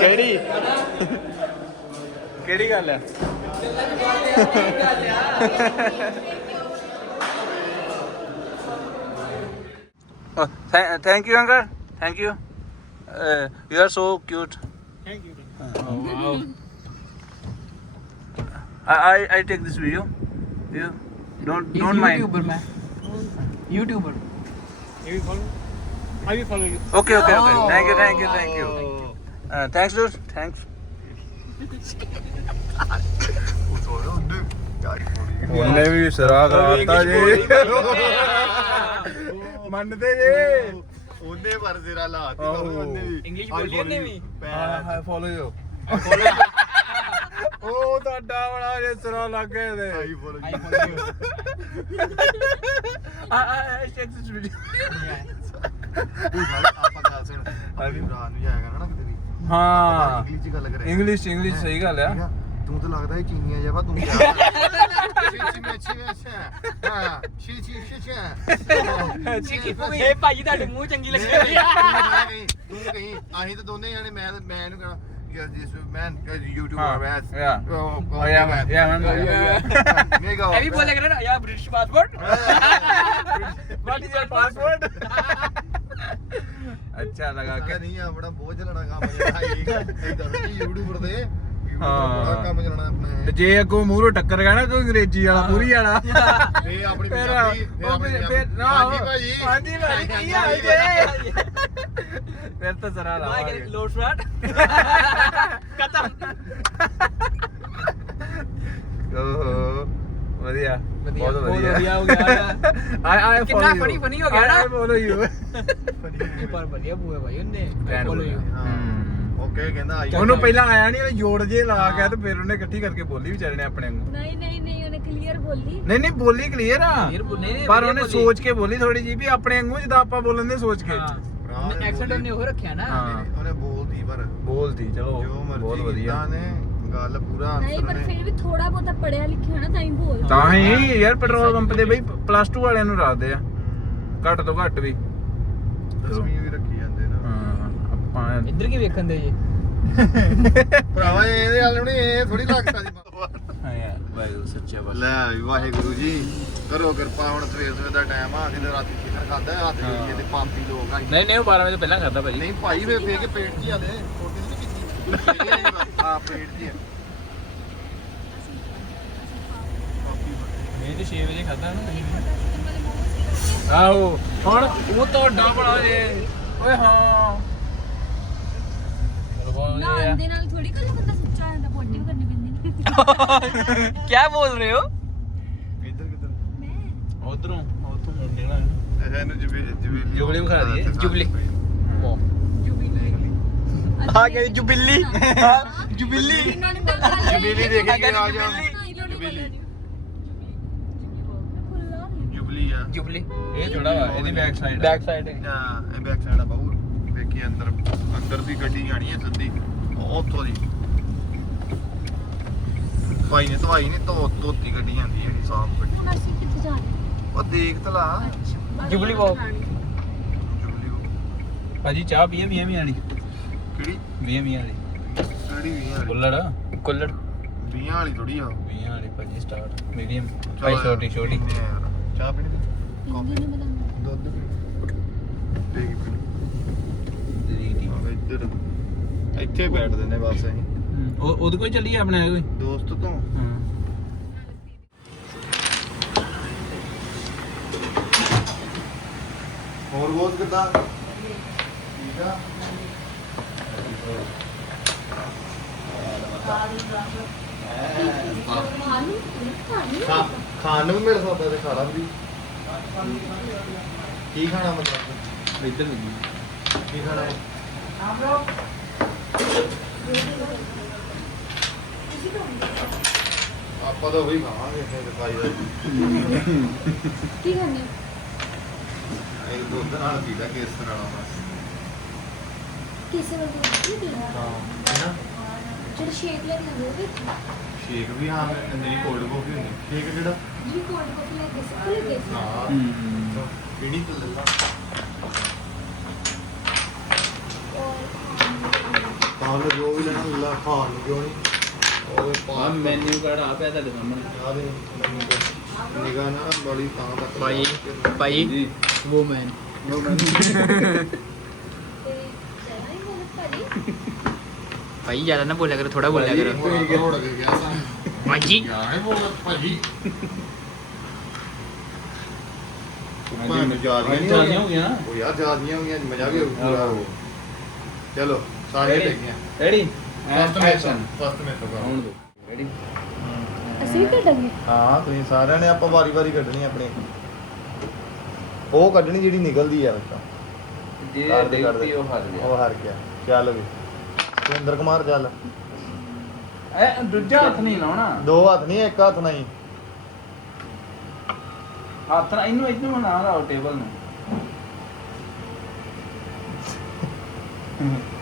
ਕਿਹੜੀ? ਕਿਹੜੀ ਗੱਲ ਹੈ Oh, Th uh, thank you, Angar. Thank you. Uh, you are so cute. Thank you. Oh, wow. I, I I take this video. You don't He's don't mind. YouTuber man. YouTuber. Have you follow? I will follow you. Okay, okay, okay. Oh. Thank you, thank you, thank you. Oh. Uh, thanks, dude. Thanks. ਉਹਨੇ ਵੀ ਸ਼ਰਾਬ ਰਾਤਾ ਜੀ ਮੰਨਦੇ ਜੇ। ਉਹਨੇ ਪਰ ਸਿਰਾ ਲਾਤੀ ਉਹਨੇ ਵੀ ਇੰਗਲਿਸ਼ ਬੋਲੀ ਉਹਨੇ ਵੀ? ਹਾਂ ਹਾਂ ਫੋਲੋ ਯੂ ਉਹ ਤੁਹਾਡਾ ਬੜਾ ਜੇ ਸਰਾ ਲੱਗ ਤੇ ਆਈ ਫੋਲੋ ਆ ਆ ਚੈੱਕ ਦਿਸ ਵੀਡੀਓ ਆਪਾਂ ਗੱਲ ਸੁਣ। ਆਪਣੀ ਭਰਾ ਨੂੰ ਜਾਏਗਾ ਨਾ ਕਿਤੇ ਵੀ। ਹਾਂ। ਇੰਗਲਿਸ਼ ਚ ਗੱਲ ਕਰੇ ਇੰਗਲਿਸ਼ ਇੰਗਲਿਸ਼ ਸਹੀ ਗੱਲ ਆ? ਤੂੰ ਤਾਂ ਲੱਗਦਾ ਹੈ ਚੀਨੀਆਂ ਜਿਹਾ ਵਾ ਤੂੰ ਜਾ। ਚੀ ਮੈਂ ਚੀ ਮੈਂ ਛਾ ਹਾਂ ਚੀ ਚੀ ਚੀ ਚਾ ਚੀਕੀ ਇਹ ਭਾਜੀ ਤੁਹਾਡੇ ਮੂੰਹ ਚੰਗੀ ਲੱਗੀ ਹੋਈ ਆ ਤੂੰ ਕਹੀਂ ਅਸੀਂ ਤਾਂ ਦੋਨੇ ਜਾਣੇ ਮੈਂ ਮੈਂ ਇਹਨੂੰ ਕਹਣਾ ਯਾਰ ਜਿਸ ਮੈਨ YouTube ਹਾਂ, ਬੈਸ yeah. oh Oh, yeah, man. Yeah, man. ਨਹੀਂ ਗਾ ਇਹ ਵੀ ਬੋਲੇ ਕਰੇ ਨਾ ਯਾ British passport What is your password? ਅੱਛਾ ਲਗਾ ਕਿ ਕੇ। ਨਹੀਂ ਆਪਣਾ ਬਹੁਤ ਚੱਲਣਾ ਕੰਮ ਜਿਹੜਾ ਇਹ ਦੱਸ ਕਿ ਹਾਂ। ਬੜਾ ਕੰਮ ਆਪਣਾ। ਤੇ ਜੇ ਅੱਗੋਂ ਮੂਹਰੋਂ ਟੱਕਰ ਗਿਆ ਨਾ ਕੋਈ ਅੰਗਰੇਜ਼ੀ ਵਾਲਾ ਪੂਰੀ ਵਾਲਾ। ਇਹ ਆਪਣੀ ਫਿਰ ਪੰਜਾਬੀ ਫਿਰ ਉਹ ਆਪਣੀ ਫਿਰ ਪੰਜਾਬੀ। ਨਾ ਹਾਂਜੀ ਭਾਜੀ। ਹਾਂਜੀ ਭਾਜੀ ਕੀ ਹਾਲ ਜੇ? ਫਿਰ ਤਾਂ ਜ਼ਰਾ ਲਾਵਾਂਗੇ। ਲੋਡ ਸ਼ਾਟ ਖਤਮ। ਓਹੋ ਵਧੀਆ। ਵਧੀਆ, ਬਹੁਤ ਬਹੁਤ ਵਧੀਆ। ਵਧੀਆ ਹੋ ਗਿਆ। ਆਈ ਆਈ ਕਿੰਨਾ funny funny ਹੋ ਗਿਆ ਨਾ। ਆਈ ਫੋਲੋ ਯੂ ਪਰ ਵਧੀਆ ਬੂਏ ਭਾਈ ਉਹਨੇ। Fan follow ਹੋ ਗਿਆ। you. ਹਾਂ। ਓਕੇ ਕਹਿੰਦਾ ਆਈ ਉਹਨੂੰ ਪਹਿਲਾਂ ਆਇਆ ਨਹੀਂ ਉਹਨੇ ਜੋੜ ਜੇ ਲਾ ਕੇ ਤੇ ਫਿਰ ਉਹਨੇ ਇਕੱਠੀ ਕਰਕੇ ਬੋਲੀ ਵਿਚਾਰੇ ਨੇ ਆਪਣੇ ਨੂੰ ਨਹੀਂ ਨਹੀਂ ਨਹੀਂ ਉਹਨੇ ਕਲੀਅਰ ਬੋਲੀ। ਨਹੀਂ ਨਹੀਂ ਬੋਲੀ ਕਲੀਅਰ ਆ। Clear ਬੋਲੀ, ਨਹੀਂ, ਨਹੀਂ, ਪਰ ਵਧੀਆ ਉਹਨੇ ਬੋਲੀ। ਸੋਚ ਕੇ ਬੋਲੀ ਥੋੜੀ ਜੀ ਵੀ ਆਪਣੇ ਵਾਂਗੂ ਜਿੱਦਾਂ ਆਪਾਂ ਬੋਲਣ ਦੇ ਸੋਚ ਕੇ। ਹਾਂ। ਐਕਸੈਂਟ ਉਹਨੇ ਉਹ ਰੱਖਿਆ ਨਾ। ਹਾਂ। ਉਹਨੇ ਬੋਲਦੀ ਪਰ। ਬੋਲਦੀ ਚਲੋ ਜੋ ਮਰਜ਼ੀ ਬਹੁਤ ਵਧੀਆ। ਕੀਤਾ ਨੇ ਗੱਲ ਪੂਰਾ ਨਹੀਂ ਆਨਸਰ ਪਰ ਨੇ ਫਿਰ ਵੀ ਥੋੜਾ ਬਹੁਤਾ ਪੜਿਆ ਲਿਖਿਆ ਨਾ ਤਾਂ ਹੀ ਬੋਲ ਤਾਂ ਹੀ ਯਾਰ ਪੈਟਰੋਲ ਪੰਪ ਤੇ ਬਈ ਪਲੱਸ 2 ਵਾਲਿਆਂ ਨੂੰ ਰੱਖਦੇ ਆ। ਘੱਟ ਤੋਂ ਘੱਟ ਵੀ ਦਸਵੀਂ ਵੀ ਰੱਖੀ ਜਾਂਦੇ ਨਾ ਹਾਂ ਆਪਾਂ ਇੱਧਰ ਕੀ ਵੇਖਣ ਦੇ ਜੀ? [LAUGHS] ਭਰਾਵਾ ਇਹਦੇ ਹਾਲ ਨਹੀਂ ਇਹ ਥੋੜੀ ਲੱਗਦਾ ਜੀ ਹਾਂ ਯਾਰ ਵਾਹਿਗੁਰੂ ਸੱਚਾ ਬਸ। ਲੈ ਵੀ ਵਾਹਿਗੁਰੂ ਜੀ ਕਰੋ ਕਿਰਪਾ ਹੁਣ ਸਵੇਰ ਸਵੇਰ ਦਾ ਟਾਈਮ ਆ ਕਿਤੇ ਰਾਤੀ ਚਿਕਨ ਖਾਦਾ ਹੱਥ ਜੋੜੀਏ ਤੇ ਪਾਪੀ ਲੋਕ ਆ ਨਹੀਂ ਨਹੀਂ ਉਹ 12 ਵਜੇ ਤੋਂ ਪਹਿਲਾਂ ਕਰਦਾ ਭਾਜੀ। ਨਹੀਂ ਭਾਈ ਵੇ ਫੇਰ ਕੇ ਪੇਟ ਹੀ ਆਲੇ ਰੋਟੀ ਨਹੀਂ ਕੀਤੀ ਆ [LAUGHS] ਪੇਟ 'ਚ ਹੀ ਆ। ਮੈਂ ਤੇ 6 ਵਜੇ ਖਾਦਾ ਨਾ ਆਹੋ ਹੁਣ ਉਹ ਤੋਂ ਡਬਲ ਜੇ। ਓਏ ਹਾਂ। ਨਾ ਦੇ ਨਾਲ ਥੋੜੀ ਕੋਈ ਬੰਦਾ ਸੁੱਚਾ ਹੋ ਜਾਂਦਾ ਪੋਟੀ ਵੀ ਕਰਨੀ ਪੈਂਦੀ ਕੀ [LAUGHS] ਬੋਲ ਰਹੇ ਹੋ? ਇੱਧਰ ਕਿੱਧਰ? ਮੈਂ? ਉਧਰੋਂ ਉਥੋਂ ਮੁੜ ਜਾਣਾ। ਇਹਨੂੰ ਜੁਬਲੀ ਜੁਬਲੀ ਜੁਬਲੀ ਵਿਖਾ ਦਈਏ, ਜੁਬਲੀ। ਆ ਗਈ ਜੁਬਿੱਲੀ। ਜੁਬਿੱਲੀ। ਇਹਨਾਂ ਨੇ ਬੋਲਿਆ ਜੁਬਲੀ ਦੇਖੀ ਕਿ ਆ ਜਾ। ਜੁਬਲੀ। ਜੁਬਲੀ। ਆ। ਜੁਬਲੀ। ਇਹ ਥੋੜਾ ਵਾ ਇਹਦੀ ਬੈਕ ਸਾਈਡ ਬੈਕ ਸਾਈਡ ਹਾਂ। ਇਹ ਬੈਕ ਸਾਈਡ ਆ ਬਾਹੂ ਵੇਖੀ ਅੰਦਰ ਅੰਦਰ ਦੀ ਗੱਡੀ ਜਾਣੀ ਹੈ ਸਿੱਧੀ। ਉੱਥੋਂ ਦੀ। ਭਾਈ ਨੇ ਧਵਾਈ ਨਹੀਂ ਧੋ ਧੋਤੀ ਗੱਡੀ ਜਾਂਦੀ ਹੈ ਸਾਫ਼ ਗੱਡੀ। ਹੁਣ ਅਸੀਂ ਕਿੱਥੇ ਜਾ ਰਹੇ ਉਹ ਦੇਖ ਤਲਾ ਹਾਂ ਜੁਬਲੀ walk। ਜੁਬਲੀ ਉਹ ਭਾਜੀ ਚਾਹ ਪੀਏ 20 20 ਵਾਲੀ? ਕਿਹੜੀ? 20 20 ਵਾਲੀ। ਕਿਹੜੀ 20 ਵਾਲੀ? ਕੁੱਲੜ। ਕੁੱਲੜ। 20 ਵਾਲੀ ਥੋੜੀ ਆ। 20 ਵਾਲੀ ਭਾਜੀ ਸਟਾਰਟ ਮੀਡੀਅਮ ਭਾਈ ਛੋਟੀ ਛੋਟੀ। ਚਾਹ ਪੀਣੀ ਤੇ? ਪਿੰਦੀ ਨੇ ਬਦਾਮ ਦੁੱਧ ਪੀ। ਪੀਣੀ ਆ ਇੱਧਰ। ਇੱਥੇ ਬੈਠਦੇ ਨੇ ਬਸ ਅਸੀਂ। ਉਹ ਉਹਦੇ ਕੋਈ ਚੱਲੀ ਆਪਣੇ ਕੋਈ ਦੋਸਤ ਤੋਂ। ਹਾਂ। ਹੋਰ ਬੋਸ ਕਿੱਦਾਂ? ਠੀਕ ਆ? ਖਾ ਖਾਣ ਨੂੰ ਵੀ ਮਿਲ ਸਕਦਾ ਤੇ ਖਾਣਾ ਵੀ। ਕੀ ਖਾਣਾ ਮਤਲਬ? ਇੱਧਰ ਵੀ ਕੀ ਖਾਣਾ? ਆਪਾਂ ਤਾਂ ਉਹੀ ਖਾਵਾਂਗੇ ਇੱਥੇ ਦਿਖਾਈ ਦਾ ਕੀ ਖਾਣੀ? ਇਹ ਦੁੱਧ ਨਾਲ ਪੀਦਾ ਕਿਸ ਤਰ੍ਹਾਂ ਨਾਲ ਕਿਸੇ ਵੱਲ ਨਹੀਂ ਪੀਣਾ। ਹਾਂ ਜਿਹੜਾ ਸ਼ੇਕ ਲੈ ਕੇ ਆਉਂਦੇ ਸ਼ੇਕ ਵੀ ਹਾਂ ਅੰਦਰੀ ਕੋਲਡ ਕਾਫੀ ਹੁੰਦੀ। ਸ਼ੇਕ ਜਿਹੜਾ ਜੀ ਕੋਲਡ ਕਾਫੀ ਲੈ ਕੇ ਸੀ ਲੈ ਕੇ ਸੀ ਹਾਂ। ਕਿਹੜੀ ਤੋਂ ਲੱਗਾ ਕਾਲ ਜੋ ਵੀ ਲੈਣਾ ਲਾ ਖਾਣ ਨੂੰ ਕਿਉਂ ਨਹੀਂ? ਉਹ ਪਾ ਮੈਨੂ ਕਾਰਡ ਆ ਪਿਆ ਤੁਹਾਡੇ ਸਾਹਮਣੇ। ਆ ਦੇ ਨਿਗਾ ਨਾ ਬੜੀ ਤਾਂ ਤੱਕ ਭਾਈ ਭਾਈ ਜੀ ਵੂਮਨ ਭਾਈ ਜ਼ਿਆਦਾ ਨਾ ਬੋਲਿਆ ਕਰੋ ਥੋੜਾ ਬੋਲਿਆ ਕਰੋ। ਹੋੜ ਕੇ ਗਿਆ ਤਾਂ। ਭਾਜੀ ਯਾਰ ਇਹ ਬੋਲ ਭਾਜੀ ਭਾਵੇਂ ਜਾਦੀਆਂ ਹੋ। ਗਿਆ। ਉਹ ਯਾਰ ਜਾਦੀਆਂ ਹੋ ਗਈਆਂ ਮਜ਼ਾ ਵੀ ਆਊਗਾ। ਚਲੋ। ਸਾਰੇ Ready? ਦੇਖੀਆਂ ਰੈਡੀ ਫਸਟ ਐਕਸ਼ਨ ਫਸਟ ਮੈਂ ਤੋਂ ਹੁਣ ਦੋ ਰੈਡੀ ਅਸੀਂ ਵੀ ਕੱਢਾਂਗੇ ਹਾਂ ਤੁਸੀਂ ਸਾਰਿਆਂ ਨੇ ਆਪਾਂ ਵਾਰੀ-ਵਾਰੀ ਕੱਢਣੀ ਆਪਣੀ। ਉਹ ਕੱਢਣੀ ਜਿਹੜੀ ਨਿਕਲਦੀ ਆ ਵਿੱਚੋਂ। ਜੇ ਕਰਦੇ ਕਰਦੇ ਦੇਖਤੀ ਉਹ ਹਾਰ ਉਹ ਗਿਆ ਹਾਰ ਗਿਆ। ਚੱਲ ਵੀ। ਸੁਰਿੰਦਰ ਕੁਮਾਰ ਚੱਲ। ਐ ਦੂਜਾ ਹੱਥ ਨਹੀਂ ਲਾਉਣਾ। ਦੋ ਹੱਥ ਨਹੀਂ ਇੱਕ ਹੱਥ ਨਹੀਂ। ਹੱਥ ਨਾਲ ਇਹਨੂੰ ਇਹਨੂੰ ਨਾ ਲਾਓ ਟੇਬਲ ਨੂੰ।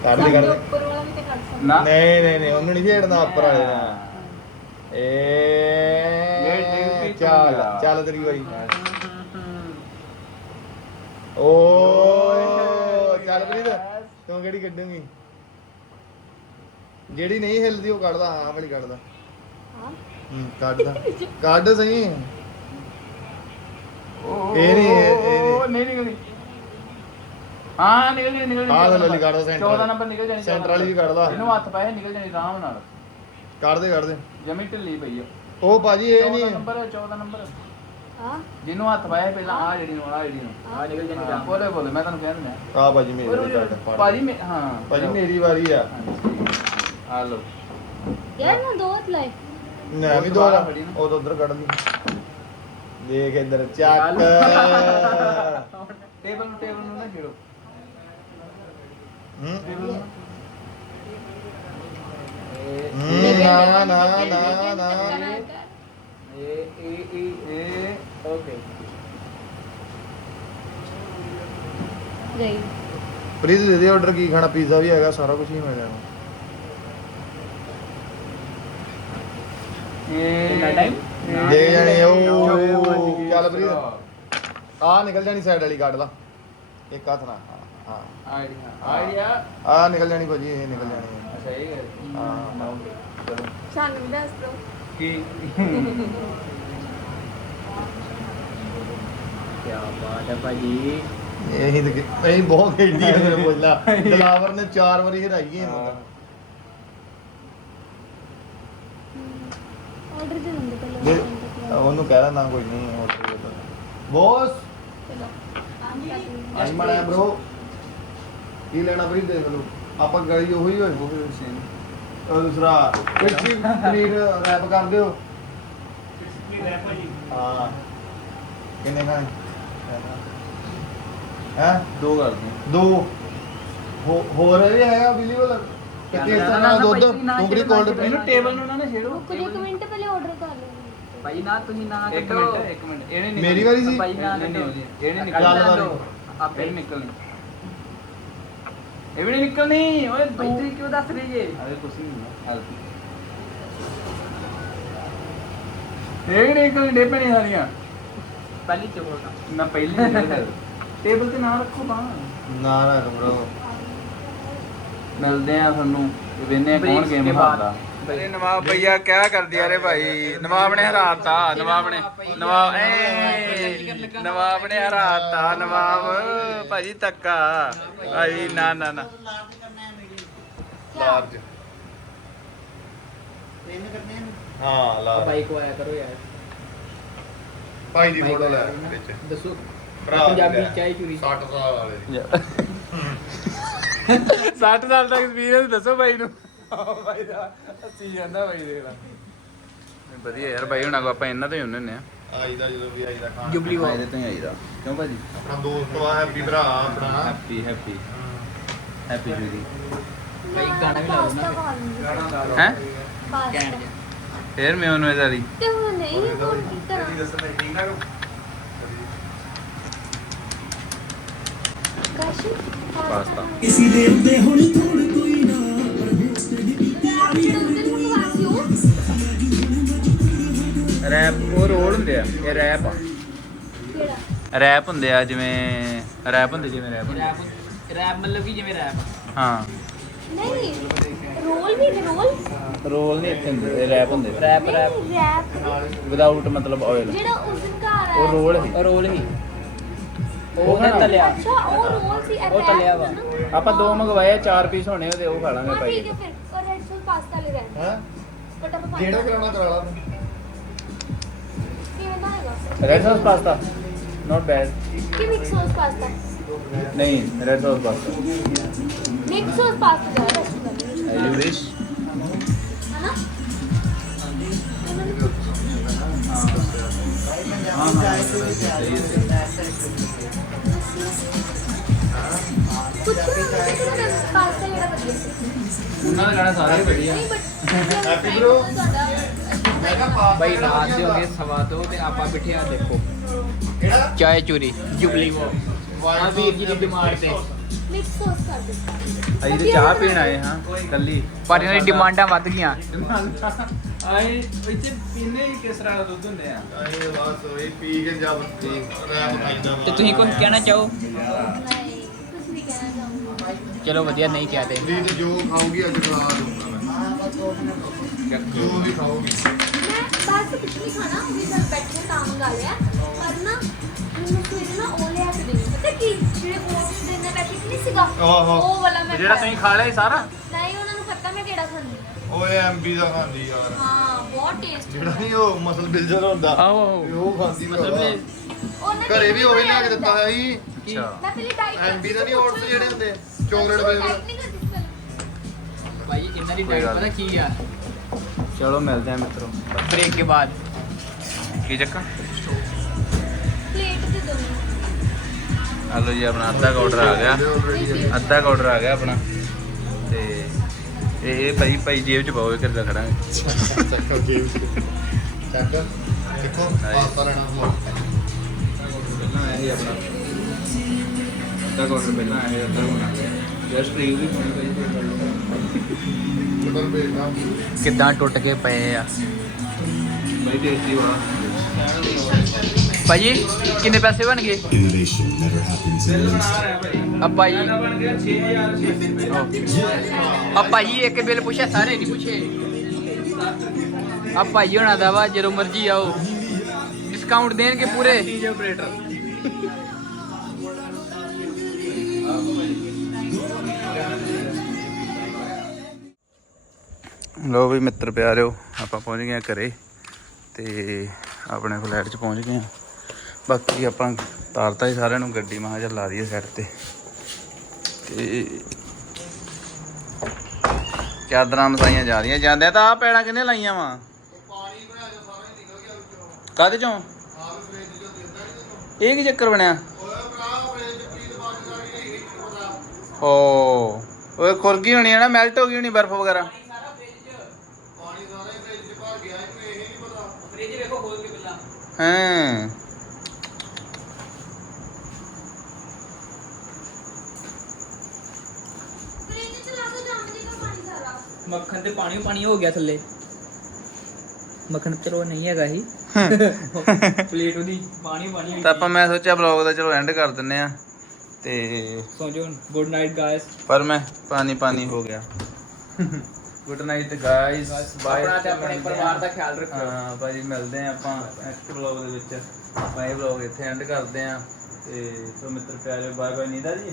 ਕੱਢ ਦੇ ਕੱਢ ਦੇ ਉੱਪਰ ਵਾਲਾ ਵੀ ਤੇ ਕੱਢ ਸਕਦੇ ਨਾ ਨਹੀਂ ਨਹੀਂ ਨਹੀਂ ਉਹਨੂੰ ਨਹੀਂ ਛੇੜਨਾ ਉੱਪਰ ਵਾਲੇ ਦਾ ਇਹ ਡਿੱਗ ਏ ਪਈ ਚੱਲ ਤੂੰ ਲਾ। ਚੱਲ ਤੇਰੀ ਵਾਰੀ ਓ ਚੱਲ ਪ੍ਰੀਤ ਤੂੰ ਕਿਹੜੀ ਕੱਢੂਗੀ ਜਿਹੜੀ ਨਹੀਂ ਹਿਲਦੀ ਉਹ ਕੱਢਦਾ ਆਹ ਵਾਲੀ ਕੱਢਦਾ ਹਾਂ ਹੂੰ ਕੱਢਦਾ ਕੱਢ ਸਹੀ ਇਹ ਨਹੀਂ, ਇਹ- ਇਹ ਉਹ ਨਹੀਂ ਨਿਕਲੀ ਹਾਂ ਨਿਕਲ ਗਈ ਨਿਕਲ ਗਈ ਆਹ ਲੈ ਲਈ ਨੰਬਰ। ਕੱਢ ਦੋ center 14 ਨੰਬਰ ਨਿਕਲ ਜਾਣੀ center ਵਾਲੀ ਵੀ ਕੱਢ ਲਾ। ਇਹਨੂੰ ਹੱਥ ਪਾਏ ਨਿਕਲ ਜਾਣੀ ਆਰਾਮ ਨਾਲ। ਕੱਢ ਦੇ ਕੱਢ ਦੇ। ਜਮੀ ਢਿੱਲੀ ਪਈ ਆ। ਉਹ ਭਾਜੀ ਇਹ 14 ਨਹੀਂ। Number 14 number. ਹਾਂ। ਜਿਹਨੂੰ ਹੱਥ ਪਾਇਆ ਪਹਿਲਾਂ ਆ ਜਿਹੜੀ ਨੂੰ ਆ ਜਿਹੜੀ ਨੂੰ। ਆ ਨਿਕਲ ਜਾਣੀ ਆਰਾਮ। ਬੋਲੇ ਬੋਲੇ ਮੈਂ ਤੁਹਾਨੂੰ ਕਹਿ ਦਿੰਦਾ। ਆ ਭਾਜੀ ਮੇਰੀ। ਭਾਜੀ ਮੇ- ਹਾਂ। ਭਾਜੀ ਮੇਰੀ ਵਾਰੀ ਆ। ਆ। ਲਓ। ਯਾਰ ਨਾ ਦੋ ਹੱਥ ਲਾਏ। ਮੈਂ ਵੀ ਦੋ ਦੁਬਾਰਾ ਫੜੀ ਨਾ। ਉਹ ਉਧਰ ਕੱਢ ਲਈ। ਦੇਖ ਇੱਧਰ ਚੱਕ। ਟੇਬਲ ਨੂੰ ਟੇਬਲ ਨੂੰ ਨਾ ਟੇਬਲ ਨੂੰ ਨਾ ਨਾ ਨਾ ਦੇ ਦੇ ਆਰਡਰ ਕੀ ਖਾਣਾ? ਪੀਜ਼ਾ ਵੀ ਹੈਗਾ ਸਾਰਾ ਕੁਝ ਹੀ ਮਿਲ ਜਾਣਾ? ਦੇ ਉਹ ਚੱਲ ਪ੍ਰੀਤ। ਆ ਨਿਕਲ ਜਾਣੀ ਸਾਈਡ ਵਾਲੀ ਕੱਢ ਲਾ ਇੱਕ ਹੱਥ ਨਾਲ। ਹਾਂ, ਹਾਂ। ਆਈਡੀਆ। ਆਈਡੀਆ? ਆ ਨਿਕਲ ਜਾਣੀ ਭਾਜੀ ਇਹ ਨਿਕਲ ਜਾਣੀ। ਅੱਛਾ ਇਹ ਹੈ। ਹਾਂ। ਚਲੋ ਸਾਨੂੰ ਵੀ ਦੱਸ ਦਿਓ। ਕੀ? ਕੀ ਬਾਤ ਹੈ ਭਾਜੀ। ਇਹੀ ਤੇ ਇਹ ਬਹੁਤ ਖੇਡੀ ਹੈ ਮੇਰੇ ਬੋਲਾ ਦਲਾਵਰ ਨੇ ਚਾਰ ਵਾਰੀ ਹਰਾਈ ਹੈ ਇਹਨੂੰ ਆਰਡਰ ਦੇ ਦਿੰਦੇ। ਪਹਿਲਾਂ। ਉਹਨੂੰ ਕਹਿ ਨਾ ਕੋਈ ਨਹੀਂ ਆਰਡਰ ਦੇ ਬੋਸ! ਚਲੋ। ਆਈ ਮੜਾ ਬ్రో ਕੀ ਲੈਣਾ ਬਰੀ ਦੇਖ ਲਓ। ਆਪਾਂ ਗਲੀ ਉਹੀ ਹੋਏ ਉਹ ਦੂਸਰਾ ਕਿੱਚੀ ਪਨੀਰ ਰੈਪ ਕਰ ਦਿਓ। ਹਾਂ। ਕਿੰਨੇ ਖਾਣੇ? ਹੈ? ਦੋ ਕਰ ਦੇ ਦੋ। ਹੋ- ਹੋਰ ਵੀ ਹੈਗਾ ਅਵੇਲੇਬਲ ਕਿਤੇ ਇਸ ਤਰ੍ਹਾਂ ਦੁੱਧ ਟੁੰਗਰੀ ਕੋਲਡ ਇਹਨੂੰ ਟੇਬਲ ਨੂੰ ਨਾ ਨਾ ਛੇੜੋ। ਜਾ ਇੱਕ ਮਿੰਟ ਪਹਿਲੇ ਆਰਡਰ ਕਰ ਲਓ। ਭਾਈ ਨਾ ਤੁਸੀਂ ਨਾ ਮਿੰਟ ਇੱਕ ਮਿੰਟ। ਇਹ ਨਹੀਂ ਮੇਰੀ ਵਾਰੀ ਸੀ? ਭਾਈ ਨਾ ਨਹੀਂ, ਕੱਢੋ ਨਹੀਂ, ਇਹ ਨਹੀਂ ਕੱਢ ਨਿਕਲਦਾ। ਦਿਓ। ਆਪੇ ਨਿਕਲਣੀ। ਇਹ ਵੀ ਨਹੀਂ ਨਿਕਲਣੀ। ਓਏ ਭਾਈ ਕਿਉਂ ਦੱਸ ਰਹੇ ਜੇ? ਅਰੇ ਕੁਛ ਨਹੀਂ ਹਲਕੀ। ਇਹ ਨਹੀਂ ਨਿਕਲਣੀ ਡੇ ਪੈਣੀ ਸਾਰੀਆਂ। ਪਹਿਲੀ ਚ ਨਾ ਪਹਿਲੇ ਟੇਬਲ ਤੇ ਨਾ ਰੱਖੋ ਬਾਹ ਨਾ ਨਾ ਬ్రో ਮਿਲਦੇ ਆ ਤੁਹਾਨੂੰ। ਵੇਨੇ ਕੌਣ ਗੇਮ ਕੇ ਅਰੇ ਨਵਾਬ ਭਈਆ ਕਿਆ ਕਰ ਦਿਆ ਰੇ ਭਾਈ? ਨਵਾਬ ਨੇ ਹਰਾਤਾ ਨਵਾਬ ਨੇ ਨਵਾਬ ਏ ਨਵਾਬ ਨੇ ਹਰਾਤਾ ਨਵਾਬ ਭਾਜੀ ਤੱਕਾ ਭਾਈ ਨਾ ਨਾ ਨਾ। ਲਾਰਜ ਹਾਂ ਲਾਰਜ ਭਾਈ ਕੋ ਆਇਆ ਕਰੋ ਯਾਰ। ਭਾਈ ਦੀ ਭਾਈ ਫੋਟੋ ਕੋ ਲੈ ਆਇਆ ਕਰੋ ਨਾ। ਵਿੱਚ ਦੱਸੋ। ਭਰਾ ਦੀ ਪੰਜਾਬੀ ਲੈ। ਚਾਹ ਚੂਰੀ। 60 ਸਾਲ ਵਾਲੇ ਦੀ। [LAUGHS] 60 ਸਾਲ ਦਾ ਐਕਸਪੀਰੀਅੰਸ ਦੱਸੋ ਭਾਈ ਨੂੰ। ਭਾਈ ਦਾ ਅਸੀਂ ਜਾਂਦਾ ਭਾਈ ਦੇਖ ਲਾ। ਵਧੀਆ ਯਾਰ ਭਾਈ ਹੁਣਾਂ ਕੋ ਆਪਾਂ ਇਹਨਾਂ ਤੋਂ ਹੀ ਹੁੰਨੇ ਆ। ਆਈ ਦਾ ਜਦੋਂ ਵੀ ਆਈ ਦਾ ਖਾਣਾ। ਜੁਬਲੀ ਵਾਲ। ਇਹਦੇ ਤੋਂ ਹੀ ਆਈਦਾ ਕਿਉਂ ਭਾਜੀ? ਆਪਣਾ ਦੋਸਤ ਆ ਹੈਪੀ ਭਰਾ ਆਪਣਾ। Happy happy. ਹੈਪੀ ਜੂਦੀ ਭਾਈ ਗਾਣਾ ਵੀ ਲਾ ਦੋ ਪਾਸਤਾ ਨਾ ਫੇਰ। ਮੈਂ ਉਹਨੂੰ ਇਹਦਾ ਦੀ। ਤੇ ਹੁਣ ਨਹੀਂ ਹੁਣ ਕੀ ਕਰਾਂ? ਕਾਸ਼ੀ ਪਾਸਤਾ। ਦੇ ਉੱਤੇ ਹੁਣ ਥੋੜ ਰੈਪ ਉਹ ਰੋਲ ਹੁੰਦੇ ਆ ਇਹ ਰੈਪ ਆ। ਕਿਹੜਾ? ਰੈਪ ਹੁੰਦੇ ਆ ਜਿਵੇਂ ਰੈਪ ਹੁੰਦੇ ਜਿਵੇਂ ਰੈਪ ਹੁੰਦੇ ਰੈਪ ਰੈਪ ਮਤਲਬ ਕਿ ਜਿਵੇਂ ਰੈਪ ਹਾਂ। ਨਹੀਂ ਰੋਲ ਵੀ ਰੋਲ ਰੋਲ ਨਹੀਂ ਇੱਥੇ ਹੁੰਦੇ ਰੈਪ ਹੁੰਦੇ। ਰੈਪ ਰੈਪ ਨਹੀਂ ਰੈਪ ਵਿਦਆਊਟ ਮਤਲਬ ਆਇਲ ਜਿਹੜਾ ਉਸ ਦਿਨ ਘਰ ਆਇਆ ਉਹ ਰੋਲ ਹੀ। ਰੋਲ ਹੀ। ਉਹ ਨੇ ਤਲਿਆ। ਅੱਛਾ ਉਹ ਰੋਲ ਸੀ ਇਹ ਉਹ ਤਲਿਆ ਵਾ। ਆਪਾਂ ਦੋ ਮੰਗਵਾਏ ਆ, ਚਾਰ ਪੀਸ ਹੋਣੇ ਉਹਦੇ ਉਹ ਖਾ ਲਾਂਗੇ ਹਾਂ ਭਾਈ। ਠੀਕ ਹੈ ਫਿਰ ਔਰ ਰੈਡ ਸੌਸ ਪਾਸਤਾ ਲੈ ਰਹੇ ਹੈ। ਆਪਾਂ ਜਿਹੜਾ ਕਰਾਉਣਾ ਕਰਾ ਲਾ ਤੂੰ। Red sauce pasta not bad ਕਿ ਮਿਕਸ ਸੌਸ ਪਾਸਤਾ ਨਹੀਂ red sauce pasta mix sauce pasta ਜਾ ਰੈਸਟੋਰੈਂਟ ਆਈ ਵਿਸ਼ ਹਨਾ ਹਾਂ ਕੁਝ ਪਾਸਤਾ ਜਿਹੜਾ ਵਧੀਆ ਸੀ? ਉਹਨਾਂ ਦਾ ਗਾਣਾ ਸਾਰੇ ਵਧੀਆ। ਨਹੀਂ ਬਟ Happy bro. ਮੈਂ ਕਿਹਾ ਬਈ ਰਾਤ ਦੇ ਹੋ ਗਏ ਸਵਾ ਦੋ ਤੇ ਆਪਾਂ ਬਿਠੇ ਆ ਦੇਖੋ। ਕਿਹੜਾ ਚਾਏ ਚੂਰੀ ਜੁਬਲੀ ਵੋ ਆ ਵੀਰ ਜੀ ਦੀ ਡਿਮਾਂਡ ਤੇ। ਮਿਕਸ ਸੌਸ ਕਰ ਦਿੱਤਾ ਅਸੀਂ ਤੇ ਚਾਹ ਪੀਣ ਆਏ ਹਾਂ ਕੱਲੀ। ਪਰ ਇਹਨਾਂ ਦੀ ਡਿਮਾਂਡਾਂ ਵੱਧ ਗਈਆਂ। ਆਏ ਇੱਥੇ ਪੀਨੇ ਹੀ ਕਿਸ ਤਰ੍ਹਾਂ ਦਾ ਦੁੱਧ ਹੁੰਦੇ ਆ? ਇਹ ਬਸ ਇਹ ਪੀ ਕੇ ਜਦ ਰੈਪ ਖਾਈਦਾ ਵਾ ਤੇ ਤੁਸੀਂ ਕੁਝ ਕਹਿਣਾ ਚਾਹੋ? ਵੀ ਚਲੋ ਵਧੀਆ ਨਹੀਂ ਕਹਤੇ ਰੀਤ ਜੋ ਖਾਊਗੀ ਅੱਜ ਖਿਲਾ ਦੂੰਗਾ ਮੈਂ ਜੋ ਵੀ ਖਾਊਗੀ। ਮੈਂ ਬਸ ਕੁਝ ਨਹੀਂ ਖਾਣਾ ਉਹ ਵੀ ਸਰ ਬੈਠੇ ਤਾਂ ਮੰਗਾ ਲਿਆ। ਪਰ ਨਾ ਮੈਨੂੰ ਸਵੇਰੇ ਨਾ ਉਹ ਲਿਆ ਕੇ ਦੇਣੀ ਪਤਾ ਕੀ ਜਿਹੜੇ ਉਸ ਦਿਨ ਦਾ ਪੈਕੇਟ ਨਹੀਂ ਸੀਗਾ ਆਹੋ। ਉਹ ਵਾਲਾ ਮੈਂ ਜਿਹੜਾ। ਤੁਸੀਂ ਖਾ ਲਿਆ ਸੀ ਸਾਰਾ? ਨਹੀਂ ਉਹਨਾਂ ਨੂੰ ਪਤਾ ਮੈਂ ਕਿਹੜਾ ਖਾਂਦੀ ਹਾਂ। ਓਏ ਐਮਬੀ ਦਾ ਖਾਂਦੀ ਯਾਰ ਹਾਂ ਬਹੁਤ ਟੇਸਟ ਜਿਹੜਾ ਨਹੀਂ ਉਹ ਮਸਲ ਬਿਲਜਰ ਹੁੰਦਾ। ਆਹੋ। ਉਹ ਖਾਂਦੀ ਮਤਲਬ ਉਹਨੇ ਘਰੇ ਵੀ ਉਹੀ ਲਿਆ ਕੇ ਦਿੱਤਾ ਹੈ ਜੀ ਅੱਛਾ। ਮੈਂ ਪਹਿਲੀ ਡਾਈਟ ਐਮਬੀ ਦਾ ਨਹੀਂ ਓਟਸ ਜਿਹੜੇ ਹੁੰਦੇ ਚਾਕਲੇਟ ਡਾਈਟ ਬਿਲਜਰ ਨਹੀਂ ਕਰਦੀ ਸੀ ਪਹਿਲਾਂ। ਭਾਈ ਇਹਨਾਂ ਦੀ ਕੋਈ ਡਾਈਟ ਪਤਾ ਕੀ ਆ? ਚਲੋ ਮਿਲਦੇ ਆ ਮਿੱਤਰੋ। ਬ੍ਰੇਕ ਕੇ ਬਾਅਦ। ਕੀ ਚੱਕਰ? ਪਲੇਟ ਦੇ ਦੋ ਹਲੋ ਜੀ ਆਪਣਾ ਅੱਧਾ ਆਰਡਰ ਆ ਗਿਆ। ਅੱਧਾ ਆਰਡਰ ਆ ਗਿਆ ਆਪਣਾ। ਤੇ ਇਹ ਇਹ ਭਾਈ ਭਾਈ ਜੇਬ ਚ ਪਾਓ ਕਰ ਖੜਾਂਗੇ। ਚੱਕਰ। ਗੇਮ ਚੱਕ ਦੇਖੋ ਪਾਸਤਾ ਰਹਿਣਾ ਹੋਰ ਪਹਿਲਾਂ ਆਇਆ ਸੀ ਆਪਣਾ। ਅੱਧਾ ਆਰਡਰ ਪਹਿਲਾਂ ਆਇਆ ਅੱਧਾ ਹੁਣ ਆ ਗਿਆ। ਜਸਟ ਰਿਵਿਊ ਵੀ ਫਿਰ ਕਰ ਲਓ ਬਦਲ ਭੇਜਦਾ ਕਿੱਦਾਂ ਟੁੱਟ ਕੇ ਪਏ ਆ? ਭਾਈ ਟੇਸਟੀ ਵਾ। ਭਾਜੀ ਕਿੰਨੇ ਪੈਸੇ ਬਣ ਗਏ? Innovation never happens in one ਬਣਾ ਰਿਹਾ ਭਾਈ ਆ ਭਾਈ ਸਾਡਾ ਬਣ ਗਿਆ 6600 ਆ ਭਾਈ ਇੱਕ ਬਿੱਲ ਪੁੱਛਿਆ ਸਾਰੇ ਨਹੀਂ ਪੁੱਛੇ। ਆ ਭਾਈ ਹੋਣਾ ਦਾ ਵਾ ਜਦੋਂ ਮਰਜ਼ੀ ਆਓ। ਡਿਸਕਾਊਂਟ ਦੇਣਗੇ ਪੂਰੇ। ਆਪਰੇਟਰ ਲੋ ਵੀ ਮਿੱਤਰ ਪਿਆਰਿਓ, ਆਪਾਂ ਪਹੁੰਚ ਗਏ ਹਾਂ ਘਰੇ ਤੇ ਆਪਣੇ ਫਲੈਟ 'ਚ ਪਹੁੰਚ ਗਏ ਹਾਂ। ਬਾਕੀ ਆਪਾਂ ਤਾਰਤਾ ਹੀ ਸਾਰਿਆਂ ਨੂੰ, ਗੱਡੀ ਮਹਾਂ ਚੱਲ ਲਾ ਦਈਏ ਸਾਈਡ ਤੇ। ਤੇ ਚਾਦਰਾਂ ਮਸਾਈਆਂ ਜਾ ਰਹੀਆਂ? ਜਾਂਦੇ ਤਾਂ ਆ ਪੈੜਾਂ ਕਿੰਨੇ ਲਾਈਆਂ ਵਾ? ਪਾਣੀ ਬਣਾ ਜਾ ਸਾਰਾ ਨਿਕਲ ਗਿਆ ਵਿੱਚੋਂ ਕਾਹਦੇ ਚੋਂ? ਇਹ ਕੀ ਚੱਕਰ ਬਣਿਆ? ਓਏ ਭਰਾ ਓ, ਓਏ ਖੁਰਗੀ ਹੋਣੀ ਹੈ ਨਾ ਮੈਲਟ ਹੋ ਗਈ ਹੋਣੀ ਬਰਫ਼ ਵਗੈਰਾ ਪਾਣੀ ਸਾਰਾ ਹੀ ਫ੍ਰਿਜ 'ਚ ਭਰ ਗਿਆ ਇਹਨੂੰ ਇਹ ਨਹੀਂ ਪਤਾ ਫ੍ਰਿਜ ਵੇਖੋ ਖੋਲ ਕੇ ਪਹਿਲਾਂ ਹਾਂ। ਫ੍ਰਿਜ ਚ ਲਾ ਦੋ ਜੰਮ ਜੇਗਾ ਪਾਣੀ ਸਾਰਾ ਮੱਖਣ ਤੇ ਪਾਣੀ ਪਾਣੀ ਹੋ ਗਿਆ ਥੱਲੇ। ਮੱਖਣ ਚਲੋ ਨਹੀਂ ਹੈਗਾ ਹੀ। ਪਲੇਟ ਉਹਦੀ ਪਾਣੀ ਪਾਣੀ ਹੋਈ ਤਾਂ ਆਪਾਂ ਮੈਂ ਸੋਚਿਆ ਬਲੌਗ ਦਾ ਚਲੋ ਐਂਡ ਕਰ ਦਿੰਨੇ ਆ। ਤੇ ਸੋ ਜੋ ਗੁੱਡ ਨਾਈਟ ਗਾਇਸ ਪਰ ਮੈਂ ਪਾਣੀ ਪਾਣੀ ਹੋ ਗਿਆ। ਗੁੱਡ ਨਾਈਟ ਗਾਇਸ ਬਾਏ ਆਪਣਾ ਤੇ ਆਪਣੇ ਪਰਿਵਾਰ ਦਾ ਖਿਆਲ ਰੱਖਿਓ। ਹਾਂ ਭਾਜੀ ਮਿਲਦੇ ਆ ਆਪਾਂ ਨੈਕਸਟ ਬਲੌਗ ਦੇ ਵਿੱਚ। ਆਪਾਂ ਇਹ ਬਲੌਗ ਇੱਥੇ ਐਂਡ ਕਰਦੇ ਆ ਤੇ ਸੋ ਮਿੱਤਰ ਪਿਆਰੇ ਬਾਏ ਬਾਏ ਨੀਦਾ ਜੀ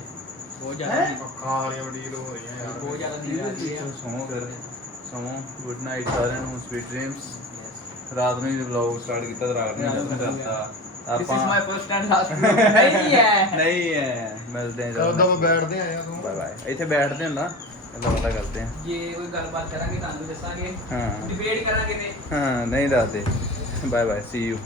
ਬਹੁਤ ਜ਼ਿਆਦਾ ਅੱਖਾਂ ਵਾਲੀਆਂ ਵਡੀਲ ਹੋ ਰਹੀਆਂ ਯਾਰ। ਬਹੁਤ ਜ਼ਿਆਦਾ ਨੀਂਦ ਆ ਰਹੀ ਹੈ। ਸੌਂ ਫਿਰ। ਸੌਂ। ਗੁੱਡ ਨਾਈਟ ਸਾਰਿਆਂ ਨੂੰ। ਸਵੀਟ ਡ੍ਰੀਮਸ ਰਾਤ ਨੂੰ ਹੀ ਵਲੌਗ ਸਟਾਰਟ ਕੀਤਾ ਤੇ ਰਾਤ ਨੂੰ ਹੀ ਕਰਤਾ। ਦਿਸ ਇਜ਼ ਮਾਈ ਆਪਾਂ ਫਰਸਟ ਐਂਡ ਲਾਸਟ ਨਹੀਂ ਹੈ। ਨਹੀਂ ਹੈ। ਮਿਲਦੇ ਆ ਜਲਦੀ। ਬੈਠਦੇ ਆਏ ਆ ਤੂੰ? ਬਾਏ ਬਾਏ ਇੱਥੇ ਬੈਠਦੇ ਹੁੰਦਾ ਕਰਦੇ ਆ। ਜੇ ਕੋਈ ਗੱਲਬਾਤ ਕਰਾਂਗੇ ਤੁਹਾਨੂੰ ਦੱਸਾਂਗੇ। ਹਾਂ। ਡਿਬੇਟ ਕਰਾਂਗੇ ਤੇ। ਹਾਂ ਨਹੀਂ ਦੱਸਦੇ। Bye bye see you